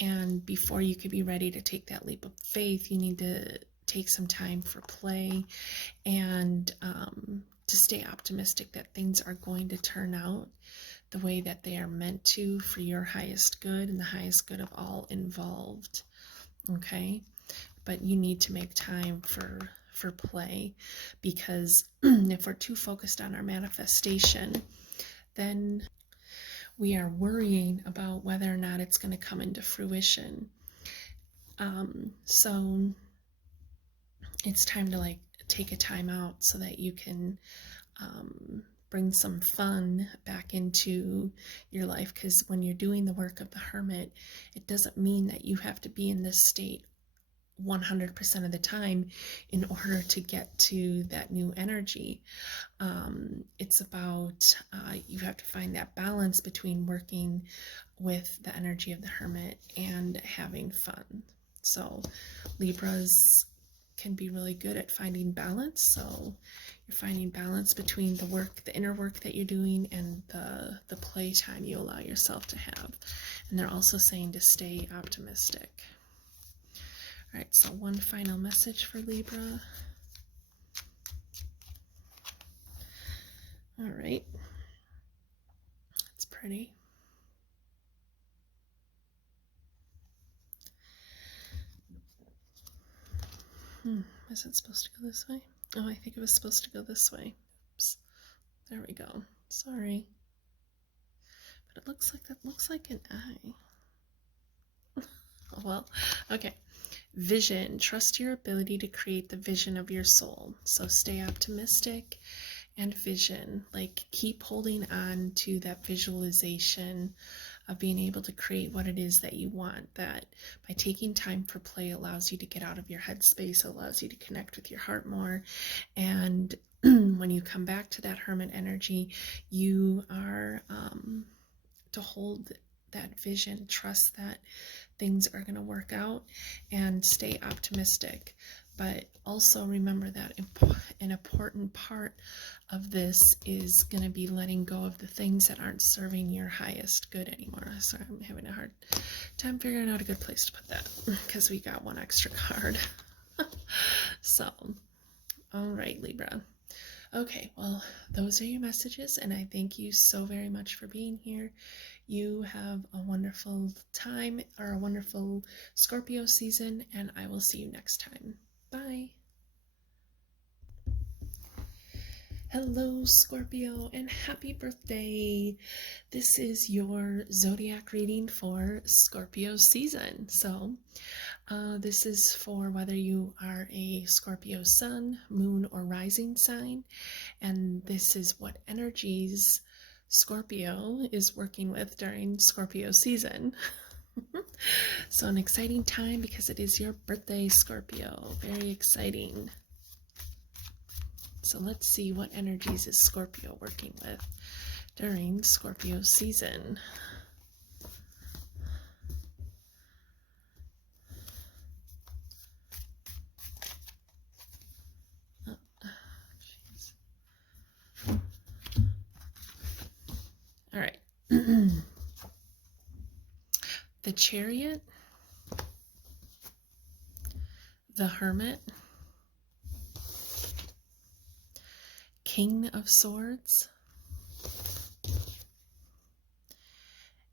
and before you could be ready to take that leap of faith, you need to take some time for play and to stay optimistic that things are going to turn out the way that they are meant to for your highest good and the highest good of all involved. Okay, but you need to make time for play, because if we're too focused on our manifestation, then we are worrying about whether or not it's going to come into fruition. So it's time to take a time out so that you can bring some fun back into your life, because when you're doing the work of the Hermit, it doesn't mean that you have to be in this state 100% of the time in order to get to that new energy. It's about you have to find that balance between working with the energy of the Hermit and having fun. So Libras can be really good at finding balance. So you're finding balance between the work, the inner work that you're doing, and the playtime you allow yourself to have. And they're also saying to stay optimistic. All right, so one final message for Libra. All right, it's pretty. Is it supposed to go this way? Oh, I think it was supposed to go this way. Oops. There we go. Sorry. But it looks like an eye. Oh, well, okay. Vision. Trust your ability to create the vision of your soul. So stay optimistic and vision. Like, keep holding on to that visualization of being able to create what it is that you want. That by taking time for play allows you to get out of your headspace, allows you to connect with your heart more. And when you come back to that Hermit energy, you are to hold that vision, trust that things are going to work out, and stay optimistic. But also remember that an important part of this is going to be letting go of the things that aren't serving your highest good anymore. Sorry, I'm having a hard time figuring out a good place to put that, because we got one extra card. So, all right, Libra. Okay, well, those are your messages, and I thank you so very much for being here. You have a wonderful time, or a wonderful Scorpio season, and I will see you next time. Bye. Hello, Scorpio, and happy birthday. This is your zodiac reading for Scorpio season. So this is for whether you are a Scorpio sun, moon, or rising sign, and this is what energies Scorpio is working with during Scorpio season. So an exciting time because it is your birthday, Scorpio. Very exciting. So let's see what energies is Scorpio working with during Scorpio season. the Chariot, the Hermit, King of Swords,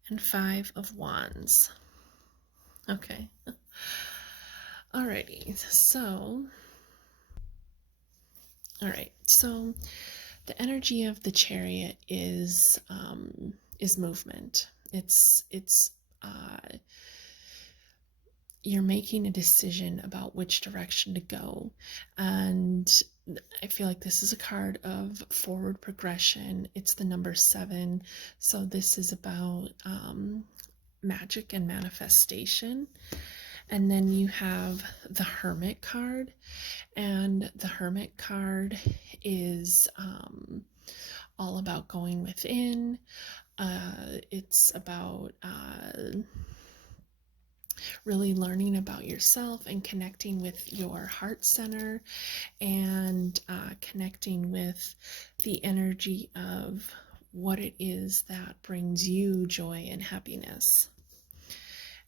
and Five of Wands. Okay. Alrighty, so, alright, so the energy of the Chariot is movement. You're making a decision about which direction to go, and I feel like this is a card of forward progression. It's the number 7, so this is about magic and manifestation. And then you have the Hermit card, and the Hermit card is all about going within. It's about really learning about yourself and connecting with your heart center, and connecting with the energy of what it is that brings you joy and happiness.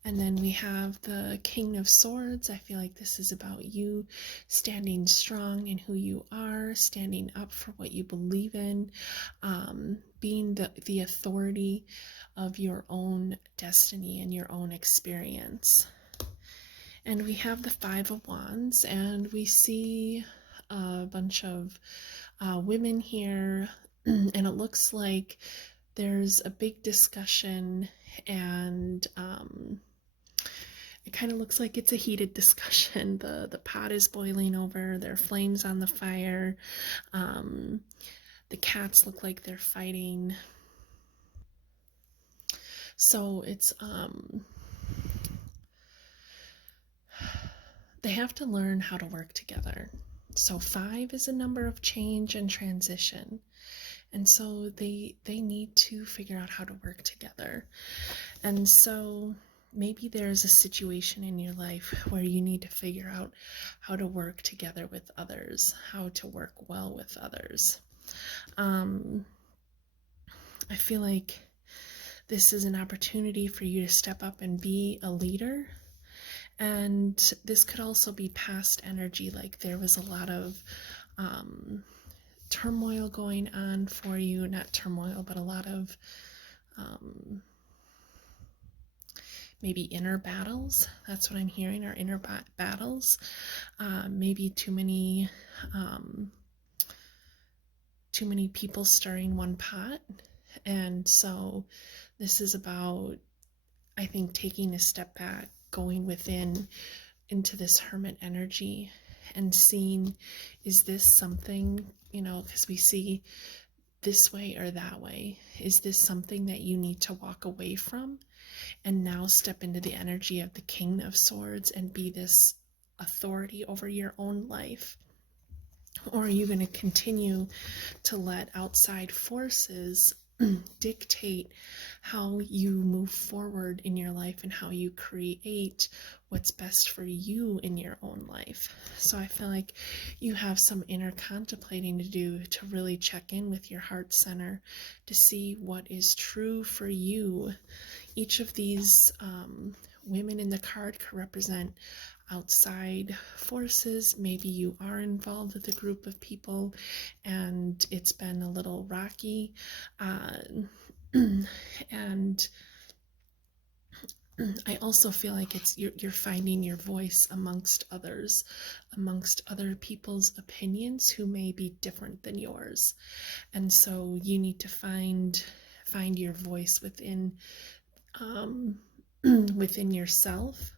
And then we have the King of Swords. I feel like this is about you standing strong in who you are, standing up for what you believe in, being the authority of your own destiny and your own experience. And we have the Five of Wands, and we see a bunch of women here, and it looks like there's a big discussion, and it kind of looks like it's a heated discussion. The pot is boiling over, there are flames on the fire, the cats look like they're fighting. So it's they have to learn how to work together. So 5 is a number of change and transition, and so they need to figure out how to work together. And so maybe there's a situation in your life where you need to figure out how to work together with others, how to work well with others. I feel like this is an opportunity for you to step up and be a leader. And this could also be past energy, like there was a lot of turmoil going on for you. Not turmoil, but a lot of maybe inner battles. That's what I'm hearing, are inner battles. Maybe too many people stirring one pot. And so this is about, I think, taking a step back, going within into this Hermit energy and seeing, is this something, because we see this way or that way, is this something that you need to walk away from and now step into the energy of the King of Swords and be this authority over your own life? Or are you going to continue to let outside forces dictate how you move forward in your life and how you create what's best for you in your own life? So I feel like you have some inner contemplating to do to really check in with your heart center to see what is true for you. Each of these women in the card could represent outside forces. Maybe you are involved with a group of people and it's been a little rocky, and I also feel like you're finding your voice amongst others, amongst other people's opinions who may be different than yours. And so you need to find your voice within within yourself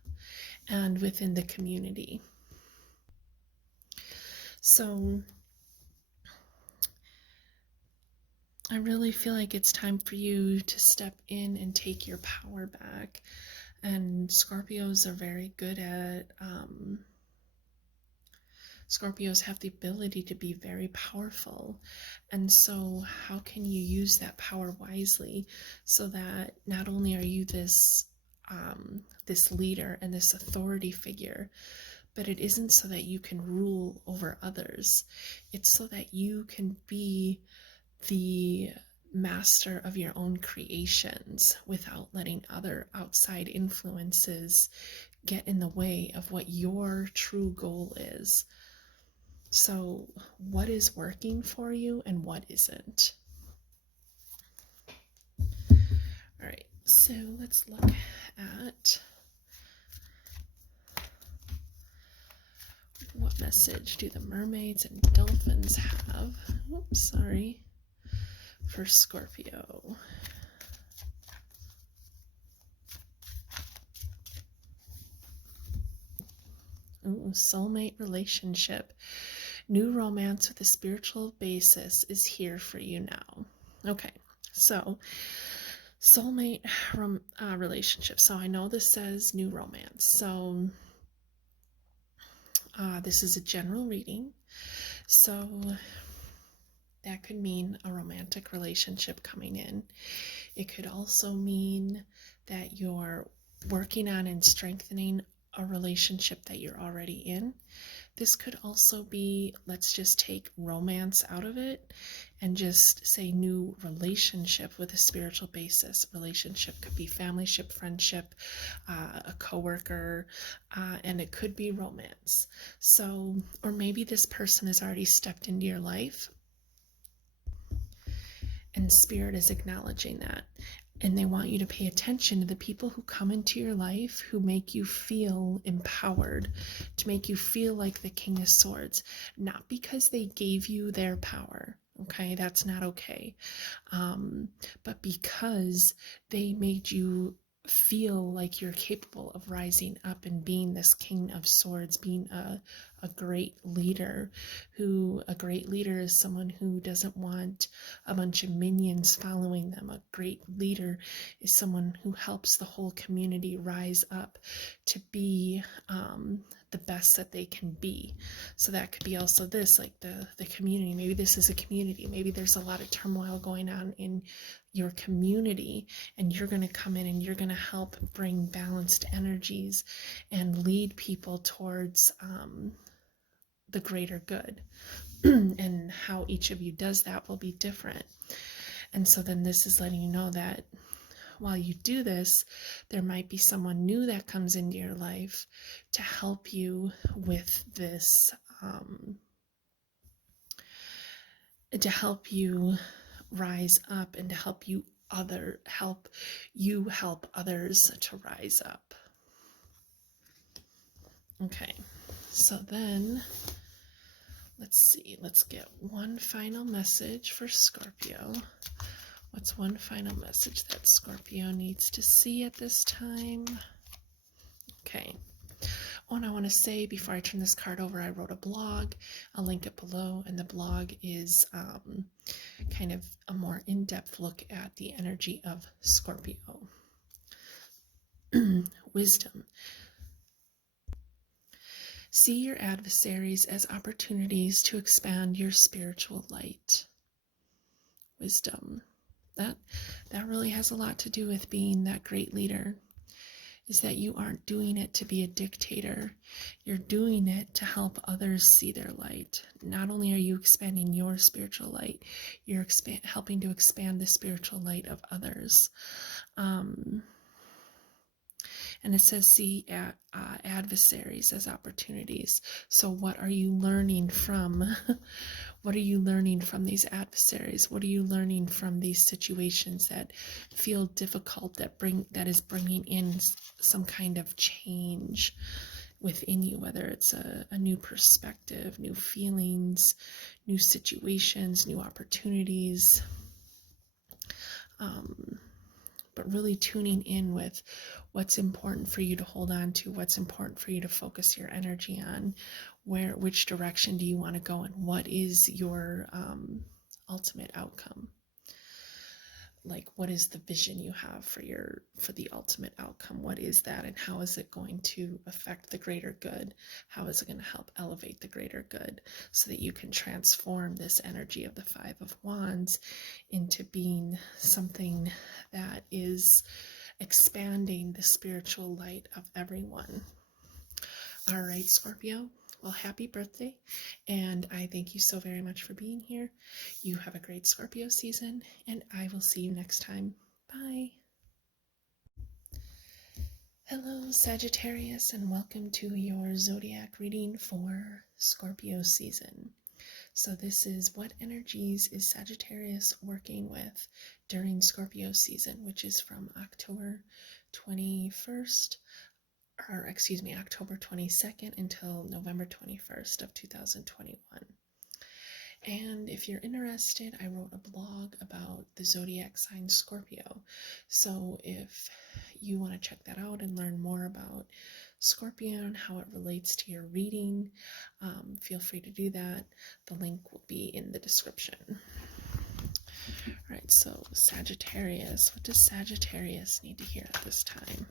and within the community. So I really feel like it's time for you to step in and take your power back. And Scorpios are very good at, Scorpios have the ability to be very powerful. And so how can you use that power wisely so that not only are you this leader and this authority figure, but it isn't so that you can rule over others. It's so that you can be the master of your own creations without letting other outside influences get in the way of what your true goal is. So what is working for you and what isn't? All right, so let's look at what message do the mermaids and dolphins have? Oops, sorry. For Scorpio. Ooh, soulmate relationship. New romance with a spiritual basis is here for you now. Okay, so soulmate relationship. So I know this says new romance. So this is a general reading. So that could mean a romantic relationship coming in. It could also mean that you're working on and strengthening a relationship that you're already in. This could also be, let's just take romance out of it and just say new relationship with a spiritual basis. Relationship could be familyship, friendship, a coworker, and it could be romance. So, or maybe this person has already stepped into your life and Spirit is acknowledging that. And they want you to pay attention to the people who come into your life who make you feel empowered, to make you feel like the King of Swords, not because they gave you their power. Okay, that's not okay. But because they made you feel like you're capable of rising up and being this King of Swords, being a great leader. A great leader is someone who doesn't want a bunch of minions following them. A great leader is someone who helps the whole community rise up to be the best that they can be. So that could be also this, like the community. Maybe this is a community. Maybe there's a lot of turmoil going on in your community, and you're going to come in and you're going to help bring balanced energies and lead people towards the greater good. And how each of you does that will be different. And so then this is letting you know that while you do this, there might be someone new that comes into your life to help you with this, to help you rise up and to help others to rise up. Okay, so then let's see, let's get one final message for Scorpio. What's one final message that Scorpio needs to see at this time? Okay. Oh, and I want to say before I turn this card over, I wrote a blog. I'll link it below, and the blog is kind of a more in-depth look at the energy of Scorpio. Wisdom. See your adversaries as opportunities to expand your spiritual light. Wisdom. That really has a lot to do with being that great leader, is that you aren't doing it to be a dictator. You're doing it to help others see their light. Not only are you expanding your spiritual light, you're helping to expand the spiritual light of others. And it says, see adversaries as opportunities. So what are you learning from? What are you learning from these adversaries? What are you learning from these situations that feel difficult, that is bringing in some kind of change within you, whether it's a new perspective, new feelings, new situations, new opportunities. But really tuning in with what's important for you to hold on to, what's important for you to focus your energy on, which direction do you want to go, and what is your ultimate outcome? Like, what is the vision you have for the ultimate outcome? What is that, and how is it going to affect the greater good? How is it going to help elevate the greater good so that you can transform this energy of the Five of Wands into being something that is expanding the spiritual light of everyone? All right, Scorpio, Well, happy birthday, and I thank you so very much for being here. You have a great Scorpio season, and I will see you next time. Bye. Hello, Sagittarius, and welcome to your Zodiac reading for Scorpio season. So this is what energies is Sagittarius working with during Scorpio season, which is from October 21st, or excuse me, October 22nd until November 21st of 2021. And if you're interested, I wrote a blog about the zodiac sign Scorpio. So if you want to check that out and learn more about Scorpio and how it relates to your reading, feel free to do that. The link will be in the description. All right, so Sagittarius, what does Sagittarius need to hear at this time?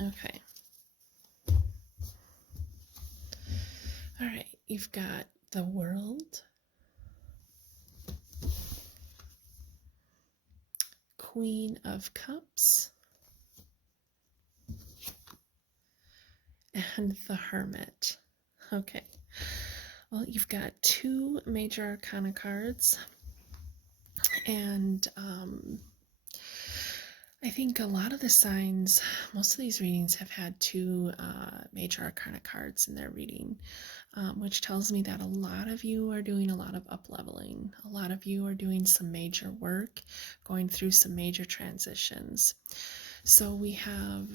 Okay. All right, you've got the World, Queen of Cups, and the Hermit. Okay. Well, you've got two major arcana cards, and I think a lot of the signs, most of these readings have had two major arcana cards in their reading, which tells me that a lot of you are doing a lot of up-leveling. A lot of you are doing some major work, going through some major transitions. So we have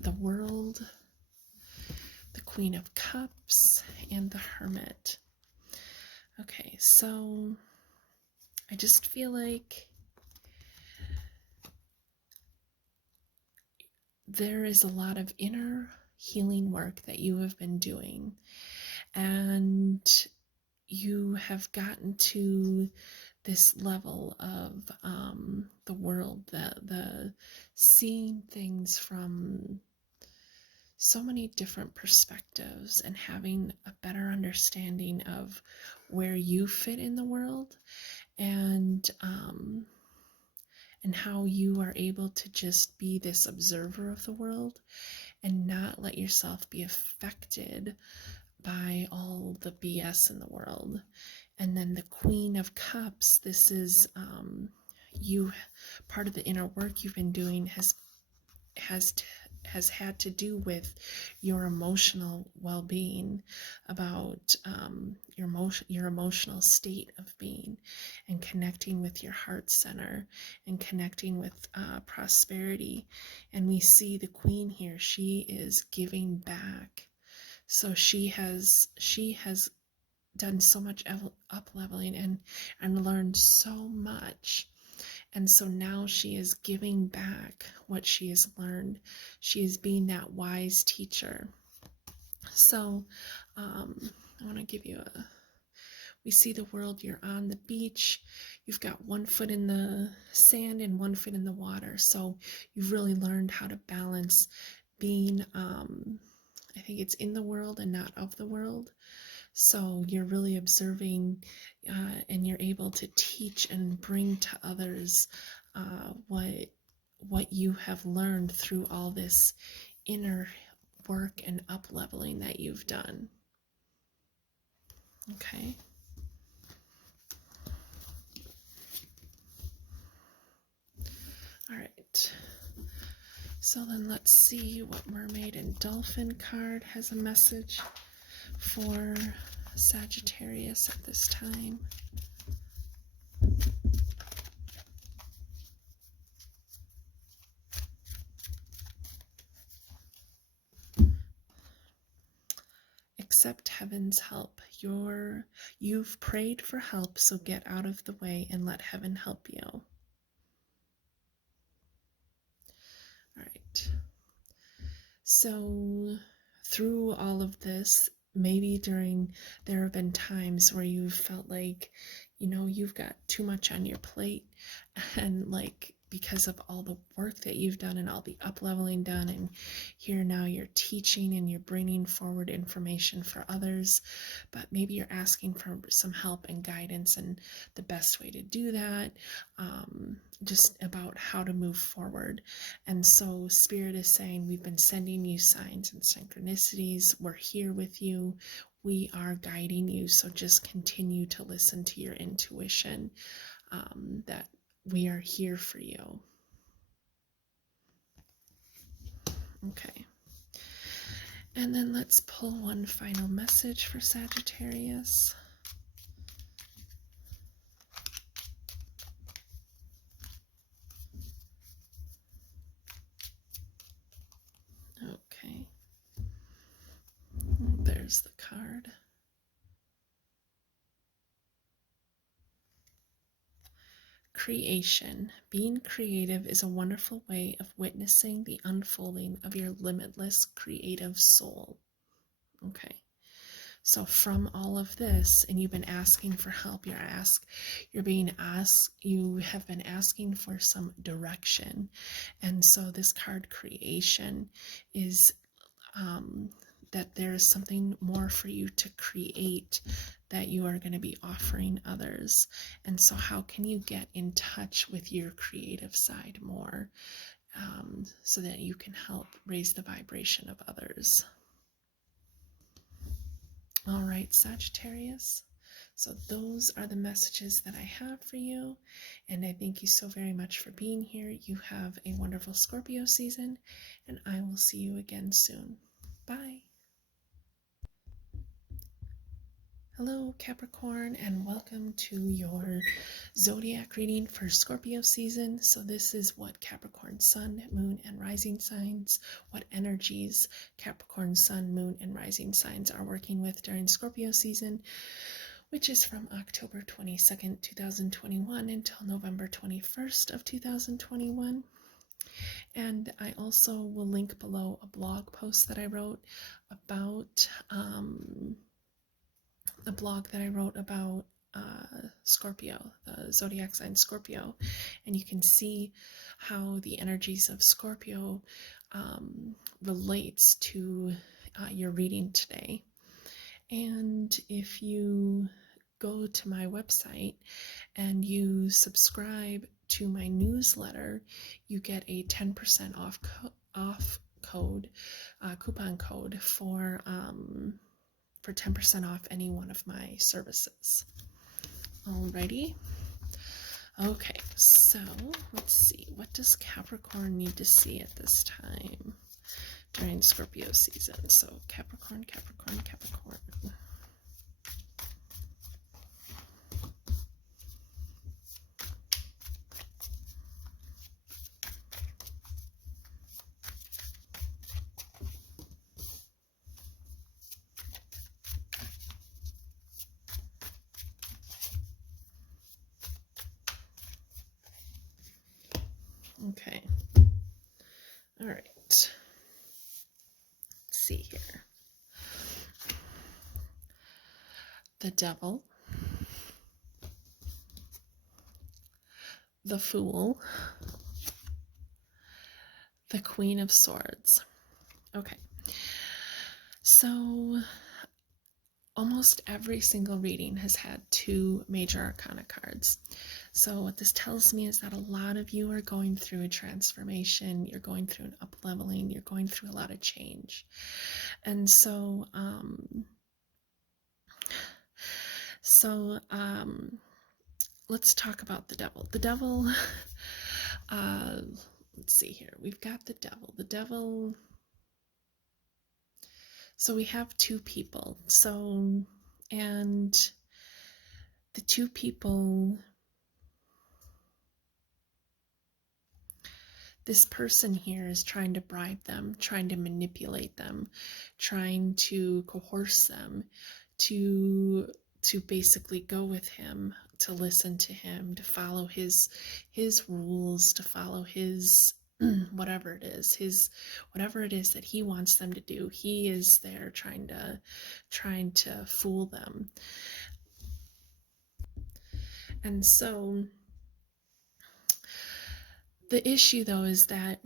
the World, the Queen of Cups, and the Hermit. Okay, so I just feel like there is a lot of inner healing work that you have been doing, and you have gotten to this level of the world, the seeing things from so many different perspectives and having a better understanding of where you fit in the world, and how you are able to just be this observer of the world and not let yourself be affected by all the BS in the world. And then the Queen of Cups, this is part of the inner work you've been doing has had to do with your emotional well-being, about your emotional state of being, and connecting with your heart center, and connecting with prosperity. And we see the Queen here, she is giving back. So she has done so much up-leveling and learned so much. And so now she is giving back what she has learned. She is being that wise teacher. So I want to give you we see the world, you're on the beach, you've got one foot in the sand and one foot in the water. So you've really learned how to balance being, I think it's in the world and not of the world. So you're really observing, and you're able to teach and bring to others what you have learned through all this inner work and up-leveling that you've done. Okay. All right. So then let's see what Mermaid and Dolphin card has a message for Sagittarius at this time. Accept heaven's help. You've prayed for help, so get out of the way and let heaven help you. All right. So through all of this, maybe there have been times where you've felt like, you've got too much on your plate, and like because of all the work that you've done and all the up-leveling done, and here now you're teaching and you're bringing forward information for others, but maybe you're asking for some help and guidance and the best way to do that, just about how to move forward. And so Spirit is saying, we've been sending you signs and synchronicities. We're here with you. We are guiding you. So just continue to listen to your intuition, that we are here for you. Okay. And then let's pull one final message for Sagittarius. Okay. There's the card. Creation. Being creative is a wonderful way of witnessing the unfolding of your limitless creative soul. Okay. So from all of this, and you've been asking for help, you have been asking for some direction. And so this card, creation, is that there is something more for you to create that you are going to be offering others. And so how can you get in touch with your creative side more, so that you can help raise the vibration of others? All right, Sagittarius. So those are the messages that I have for you. And I thank you so very much for being here. You have a wonderful Scorpio season, and I will see you again soon. Bye. Hello, Capricorn, and welcome to your Zodiac reading for Scorpio season. So this is what Capricorn Sun, Moon, and Rising signs, what energies Capricorn Sun, Moon, and Rising signs are working with during Scorpio season, which is from October 22nd, 2021 until November 21st of 2021. And I also will link below a blog post that I wrote about Scorpio, the zodiac sign Scorpio, and you can see how the energies of Scorpio relates to your reading today. And if you go to my website and you subscribe to my newsletter, you get a 10% off coupon code for 10% off any one of my services. Alrighty. Okay, so let's see. What does Capricorn need to see at this time during Scorpio season? So Capricorn. Okay. All right. Let's see here. The Devil, the Fool, the Queen of Swords. Okay. So almost every single reading has had two major arcana cards. So what this tells me is that a lot of you are going through a transformation, you're going through an up-leveling, you're going through a lot of change. And so, let's talk about the Devil. The Devil, let's see here. We've got the Devil. The Devil, so we have two people. So, and the two people, this person here is trying to bribe them, trying to manipulate them, trying to coerce them to basically go with him, to listen to him, to follow his rules, to follow his whatever it is that he wants them to do. He is there trying to fool them. And so The issue though is that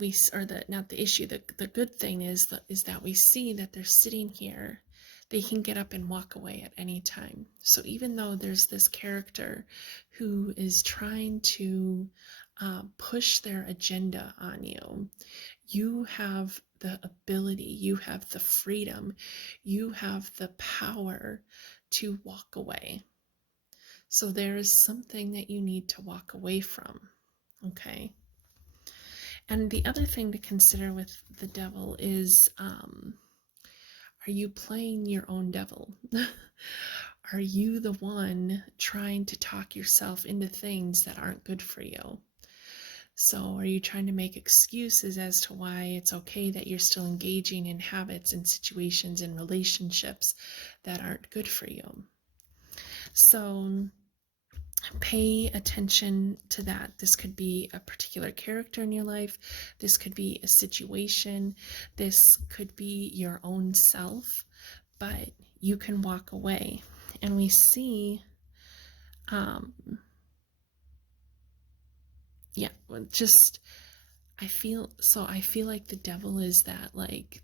not the issue, the good thing is that we see that they're sitting here. They can get up and walk away at any time. So even though there's this character who is trying to push their agenda on you, you have the ability, you have the freedom, you have the power to walk away. So there is something that you need to walk away from, okay? And the other thing to consider with the devil is, are you playing your own devil? Are you the one trying to talk yourself into things that aren't good for you? So are you trying to make excuses as to why it's okay that you're still engaging in habits and situations and relationships that aren't good for you? So pay attention to that. This could be a particular character in your life. This could be a situation. This could be your own self, but you can walk away. And we see, I feel like the devil is that, like,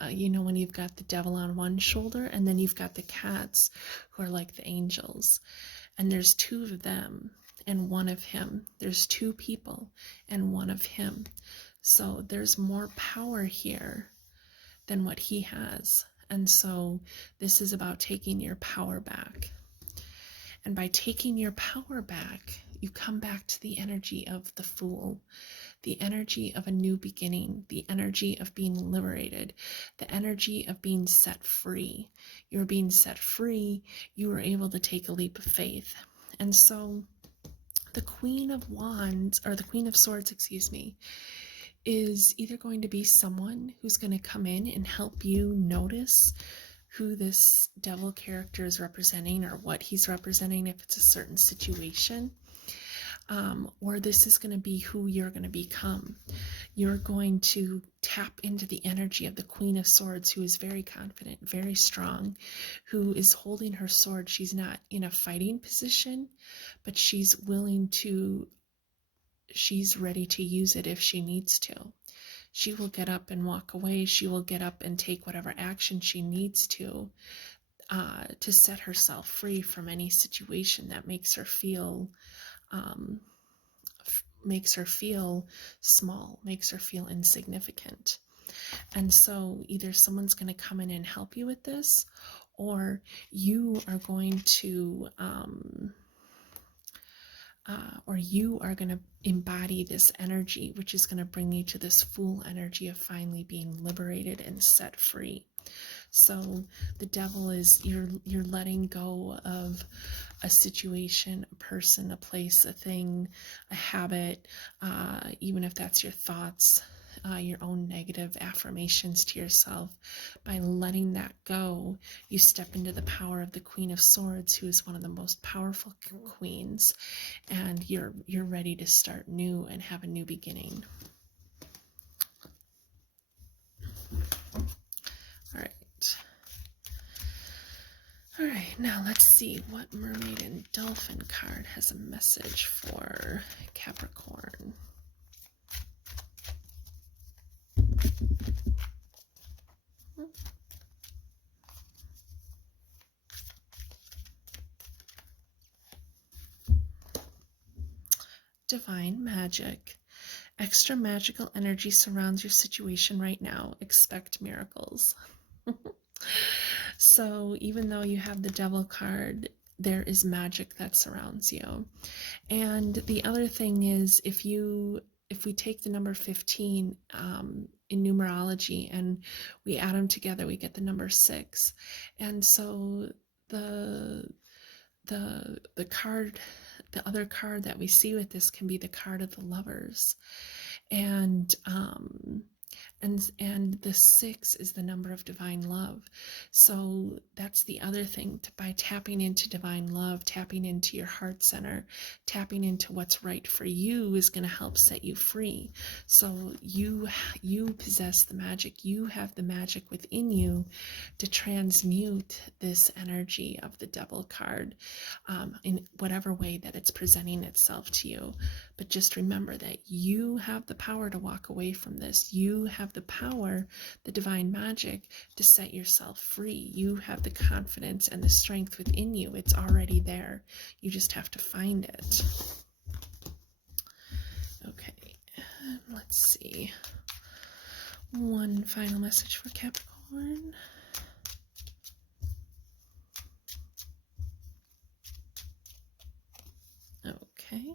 when you've got the devil on one shoulder and then you've got the cats who are like the angels. And there's two of them and one of him. There's two people and one of him. So there's more power here than what he has. And so this is about taking your power back. And by taking your power back, you come back to the energy of the Fool, the energy of a new beginning, the energy of being liberated, the energy of being set free. You're being set free. You were able to take a leap of faith. And so the Queen of Wands, or the Queen of Swords, is either going to be someone who's going to come in and help you notice who this devil character is representing or what he's representing if it's a certain situation. Or this is going to be who you're going to become. You're going to tap into the energy of the Queen of Swords, who is very confident, very strong, who is holding her sword. She's not in a fighting position, but she's ready to use it if she needs to. She will get up and walk away. She will get up and take whatever action she needs to set herself free from any situation that makes her feel small, makes her feel insignificant. And so either someone's going to come in and help you with this, or you are going to embody this energy, which is going to bring you to this Fool energy of finally being liberated and set free. So the devil is, you're letting go of a situation, a person, a place, a thing, a habit, even if that's your thoughts, your own negative affirmations to yourself. By letting that go, you step into the power of the Queen of Swords, who is one of the most powerful queens, and you're ready to start new and have a new beginning. All right, now let's see what Mermaid and Dolphin card has a message for Capricorn. Divine magic. Extra magical energy surrounds your situation right now. Expect miracles. So even though you have the Devil card, there is magic that surrounds you. And the other thing is, if we take the number 15 in numerology and we add them together, we get the number 6. And so the card, the other card that we see with this can be the card of the Lovers. And And the 6 is the number of divine love. So that's the other thing, by tapping into divine love, tapping into your heart center, tapping into what's right for you is going to help set you free. So you possess the magic. You have the magic within you to transmute this energy of the Devil card in whatever way that it's presenting itself to you. But just remember that you have the power to walk away from this. You have the power, the divine magic, to set yourself free. You have the confidence and the strength within you. It's already there. You just have to find it. Okay, let's see. One final message for Capricorn. Okay.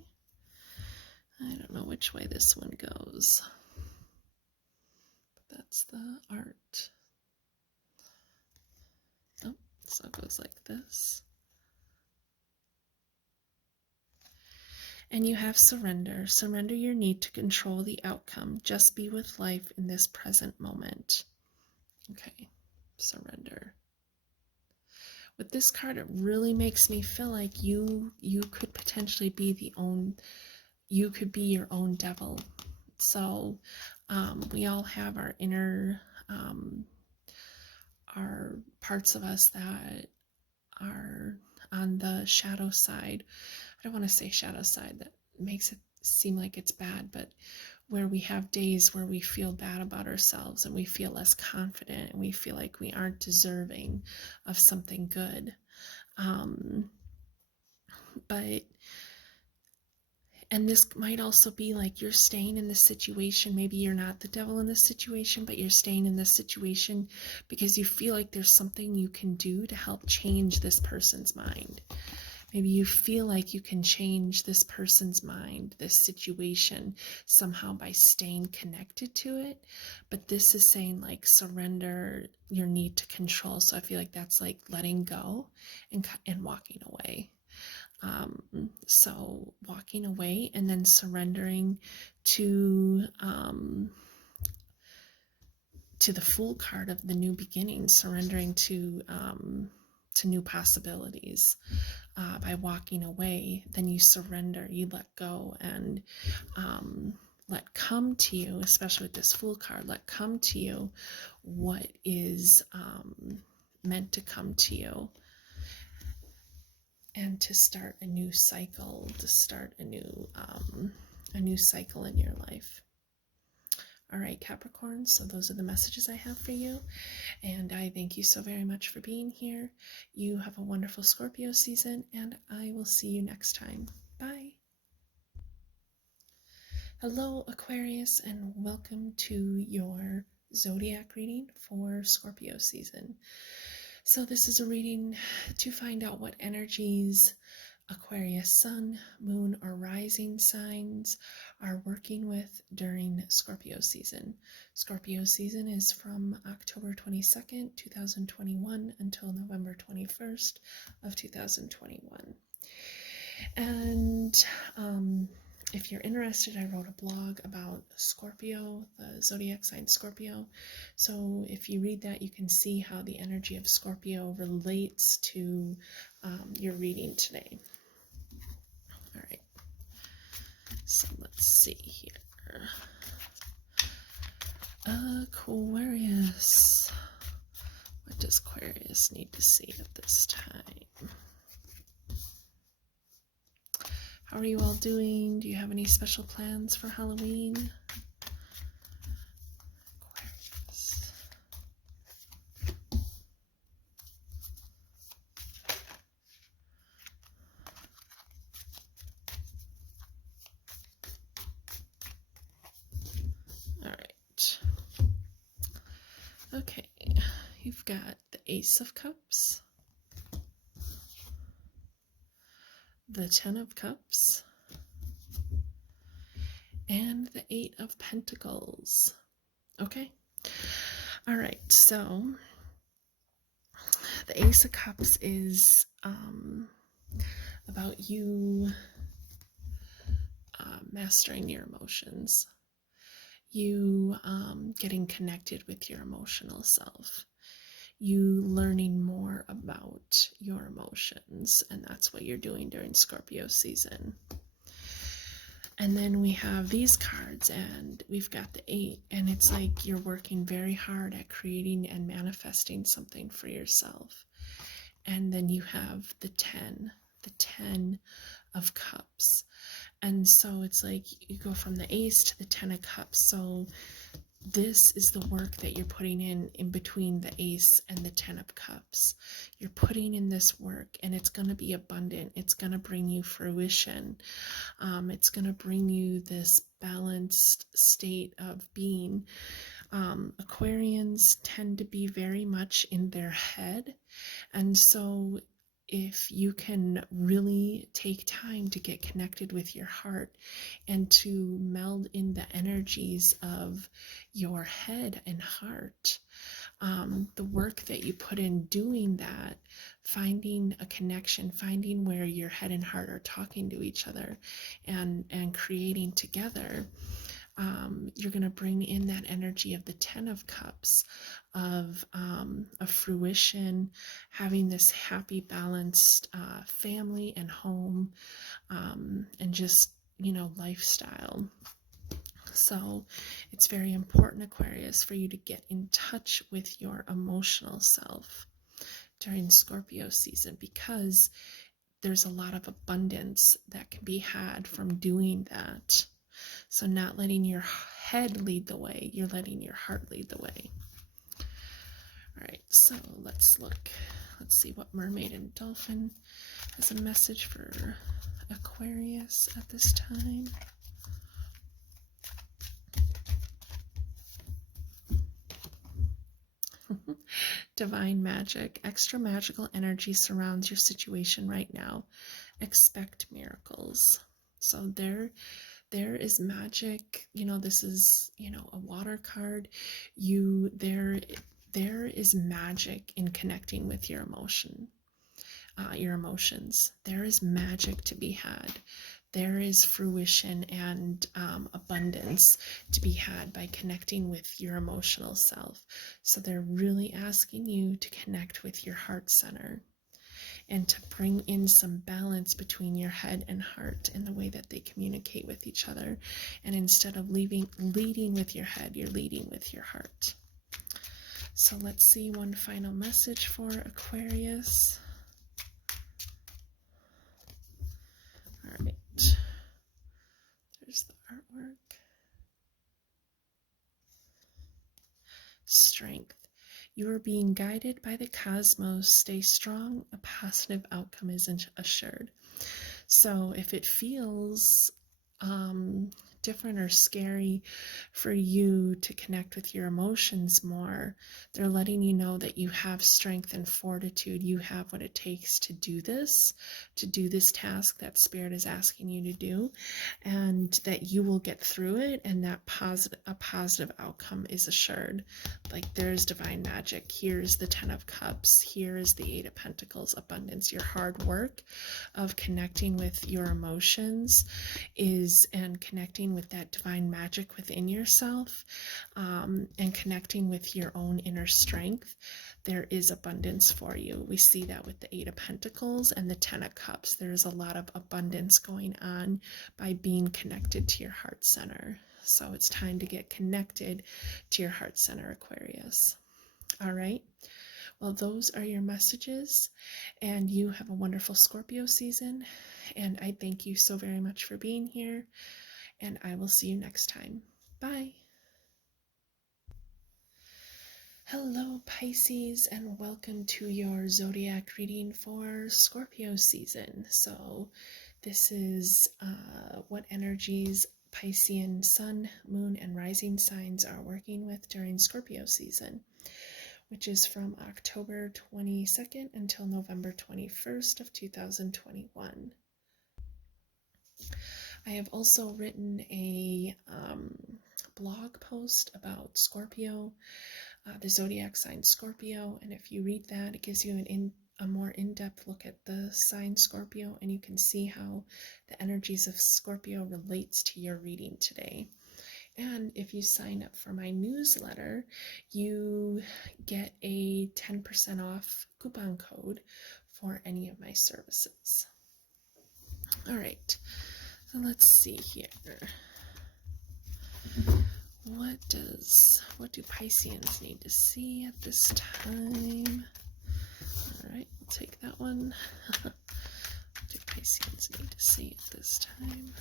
I don't know which way this one goes. But that's the art. Oh, so it goes like this. And you have surrender. Surrender your need to control the outcome. Just be with life in this present moment. Okay, surrender. With this card, it really makes me feel like you could potentially be you could be your own devil. So we all have our inner, our parts of us that are on the shadow side. I don't want to say shadow side, that makes it seem like it's bad, but where we have days where we feel bad about ourselves and we feel less confident and we feel like we aren't deserving of something good. And this might also be like you're staying in this situation. Maybe you're not the devil in this situation, but you're staying in this situation because you feel like there's something you can do to help change this person's mind. Maybe you feel like you can change this person's mind, this situation, somehow by staying connected to it. But this is saying like surrender your need to control. So I feel like that's like letting go and walking away. So walking away and then surrendering to the Fool card of the new beginning, surrendering to new possibilities. By walking away, then you surrender, you let go, and let come to you, especially with this Fool card, let come to you what is meant to come to you. And to start a new cycle, to start a new cycle in your life. All right, Capricorn, so those are the messages I have for you. And I thank you so very much for being here. You have a wonderful Scorpio season, and I will see you next time. Bye. Hello, Aquarius, and welcome to your Zodiac reading for Scorpio season. So this is a reading to find out what energies Aquarius sun, moon, or rising signs are working with during Scorpio season. Scorpio season is from October 22nd, 2021 until November 21st of 2021. And if you're interested, I wrote a blog about Scorpio, the zodiac sign Scorpio. So if you read that, you can see how the energy of Scorpio relates to your reading today. All right. So let's see here. Aquarius. What does Aquarius need to see at this time? How are you all doing? Do you have any special plans for Halloween? Aquarius. All right. Okay, you've got the Ace of Cups, the 10 of Cups, and the 8 of Pentacles. Okay. All right. So the Ace of Cups is about you mastering your emotions. you getting connected with your emotional self, you learning more about your emotions, and that's what you're doing during Scorpio season. And then we have these cards, and we've got the 8, and it's like you're working very hard at creating and manifesting something for yourself. And then you have the 10 of Cups. And so it's like you go from the Ace to the 10 of Cups. So this is the work that you're putting in between the Ace and the 10 of Cups. You're putting in this work, and it's going to be abundant. It's going to bring you fruition. It's going to bring you this balanced state of being. Aquarians tend to be very much in their head, and so if you can really take time to get connected with your heart and to meld in the energies of your head and heart, the work that you put in doing that, finding a connection, finding where your head and heart are talking to each other and creating together, you're going to bring in that energy of the 10 of Cups, of fruition, having this happy, balanced family and home, and just, lifestyle. So it's very important, Aquarius, for you to get in touch with your emotional self during Scorpio season, because there's a lot of abundance that can be had from doing that. So not letting your head lead the way, you're letting your heart lead the way. All right, so let's look. Let's see what Mermaid and Dolphin has a message for Aquarius at this time. Divine magic. Extra magical energy surrounds your situation right now. Expect miracles. So there is magic. This is, a water card. There is magic in connecting with your emotions. There is magic to be had. There is fruition and abundance to be had by connecting with your emotional self. So they're really asking you to connect with your heart center and to bring in some balance between your head and heart in the way that they communicate with each other. And instead of leading with your head, you're leading with your heart. So let's see one final message for Aquarius. All right. There's the artwork. Strength. You are being guided by the cosmos. Stay strong. A positive outcome is assured. So if it feels different or scary for you to connect with your emotions more, they're letting you know that you have strength and fortitude. You have what it takes to do this task that Spirit is asking you to do, and that you will get through it, and that a positive outcome is assured. Like, there's divine magic. Here's the 10 of Cups. Here is the 8 of Pentacles, abundance. Your hard work of connecting with your emotions and connecting with that divine magic within yourself, and connecting with your own inner strength. There is abundance for you. We see that with the 8 of Pentacles and the 10 of Cups. There's a lot of abundance going on by being connected to your heart center. So it's time to get connected to your heart center, Aquarius. All right. Well, those are your messages, and you have a wonderful Scorpio season. And I thank you so very much for being here, and I will see you next time. Bye. Hello, Pisces, and welcome to your Zodiac reading for Scorpio season. So this is what energies Piscean sun, moon, and rising signs are working with during Scorpio season, which is from October 22nd until November 21st of 2021. I have also written a blog post about Scorpio, the zodiac sign Scorpio, and if you read that, it gives you a more in-depth look at the sign Scorpio, and you can see how the energies of Scorpio relates to your reading today. And if you sign up for my newsletter, you get a 10% off coupon code for any of my services. All right, so let's see here. What do Pisceans need to see at this time? All right, we'll take that one. What do Pisceans need to see at this time?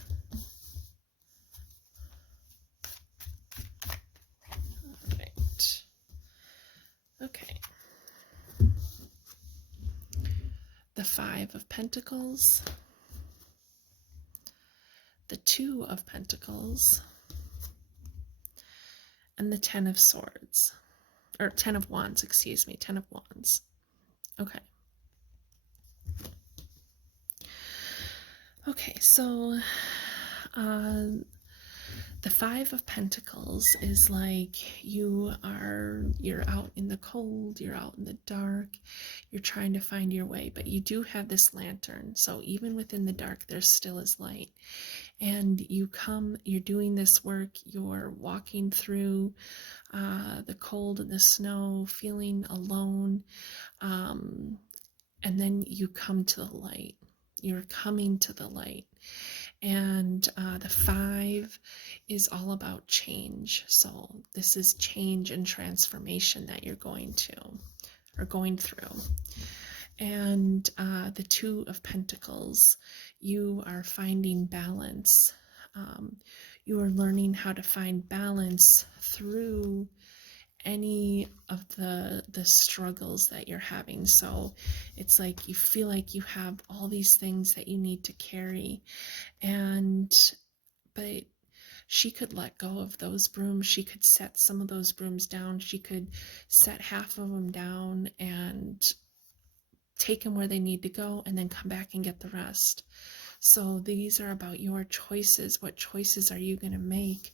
All right. Okay. The Five of Pentacles, the Two of Pentacles, and the Ten of Swords, or Ten of Wands, excuse me, Ten of Wands. Okay. Okay, so the Five of Pentacles is like you're out in the cold, you're out in the dark, you're trying to find your way, but you do have this lantern. So even within the dark, there still is light. And you're doing this work, you're walking through the cold and the snow, feeling alone, and then you come to the light. You're coming to the light. And the Five is all about change. So this is change and transformation that you're going through. And the Two of Pentacles, you are finding balance. You are learning how to find balance through any of the struggles that you're having. So it's like you feel like you have all these things that you need to carry, but she could let go of those brooms. She could set some of those brooms down. She could set half of them down and take them where they need to go and then come back and get the rest. So these are about your choices. What choices are you going to make?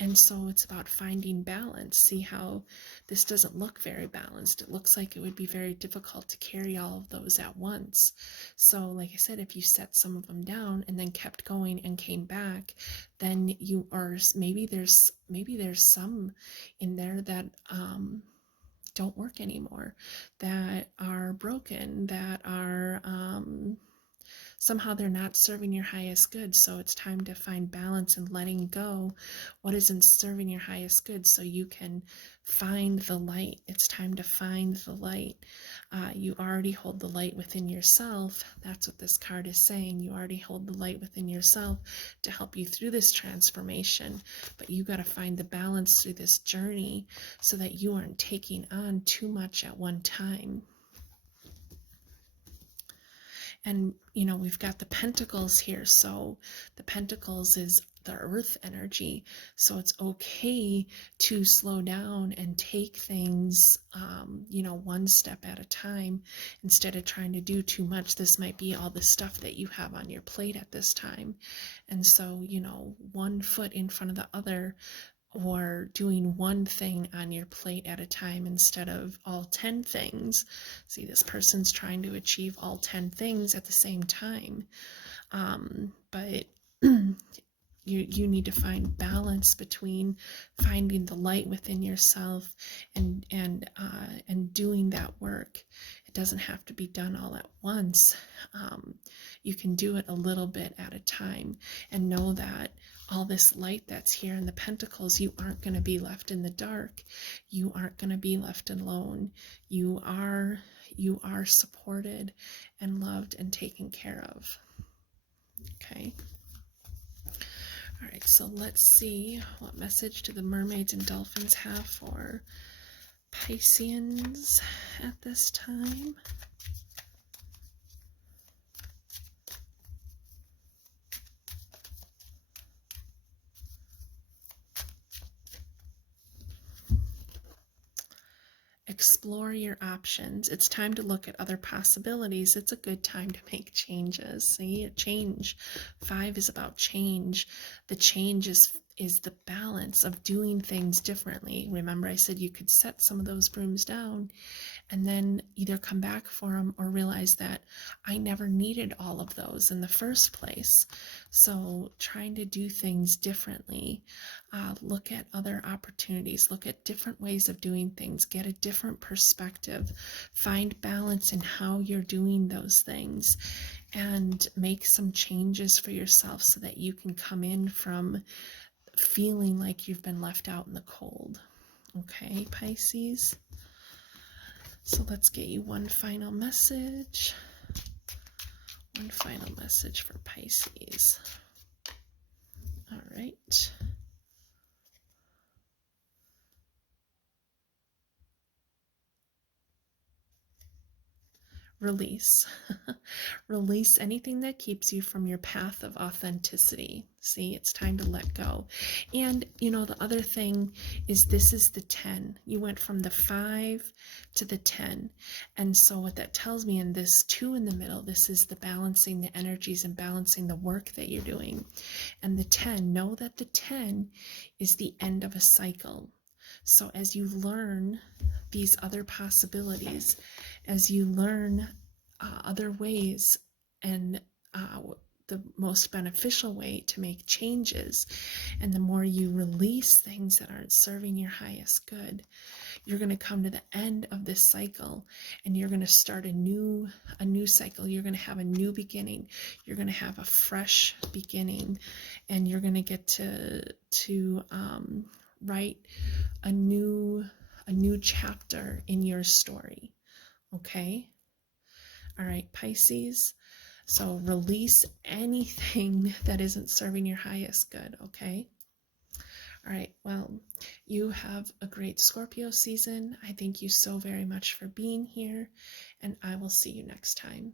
And so it's about finding balance. See how this doesn't look very balanced. It looks like it would be very difficult to carry all of those at once. So like I said, if you set some of them down and then kept going and came back, then maybe there's some in there that don't work anymore, that are broken, that are somehow they're not serving your highest good. So it's time to find balance and letting go what isn't serving your highest good so you can find the light. It's time to find the light. You already hold the light within yourself. That's what this card is saying. You already hold the light within yourself to help you through this transformation, but you got to find the balance through this journey so that you aren't taking on too much at one time. And, we've got the Pentacles here. So the Pentacles is the earth energy. So it's okay to slow down and take things, one step at a time instead of trying to do too much. This might be all the stuff that you have on your plate at this time. And so, one foot in front of the other, or doing one thing on your plate at a time instead of all 10 things. See, this person's trying to achieve all 10 things at the same time. But you need to find balance between finding the light within yourself and doing that work. It doesn't have to be done all at once. You can do it a little bit at a time, and know that all this light that's here in the Pentacles, you aren't going to be left in the dark. You aren't going to be left alone. You are supported and loved and taken care of. Okay. All right, so let's see what message do the Mermaids and Dolphins have for Pisceans at this time. Explore your options. It's time to look at other possibilities. It's a good time to make changes. See, change. 5 is about change. The change is the balance of doing things differently. Remember, I said you could set some of those brooms down and then either come back for them or realize that I never needed all of those in the first place. So trying to do things differently, look at other opportunities, look at different ways of doing things, get a different perspective, find balance in how you're doing those things, and make some changes for yourself so that you can come in from feeling like you've been left out in the cold. Okay, Pisces? So let's get you one final message. One final message for Pisces. All right. Release. Release anything that keeps you from your path of authenticity. See, it's time to let go. And, you know, the other thing is this is the 10. You went from the 5 to the 10. And so what that tells me, in this 2 in the middle, this is the balancing the energies and balancing the work that you're doing. And the 10, know that the 10 is the end of a cycle. So as you learn these other possibilities, as you learn other ways and the most beneficial way to make changes, and the more you release things that aren't serving your highest good, you're going to come to the end of this cycle and you're going to start a new cycle. You're going to have a new beginning. You're going to have a fresh beginning, and you're going to get to write a new chapter in your story. Okay? All right, Pisces. So release anything that isn't serving your highest good, okay? All right, well, you have a great Scorpio season. I thank you so very much for being here, and I will see you next time.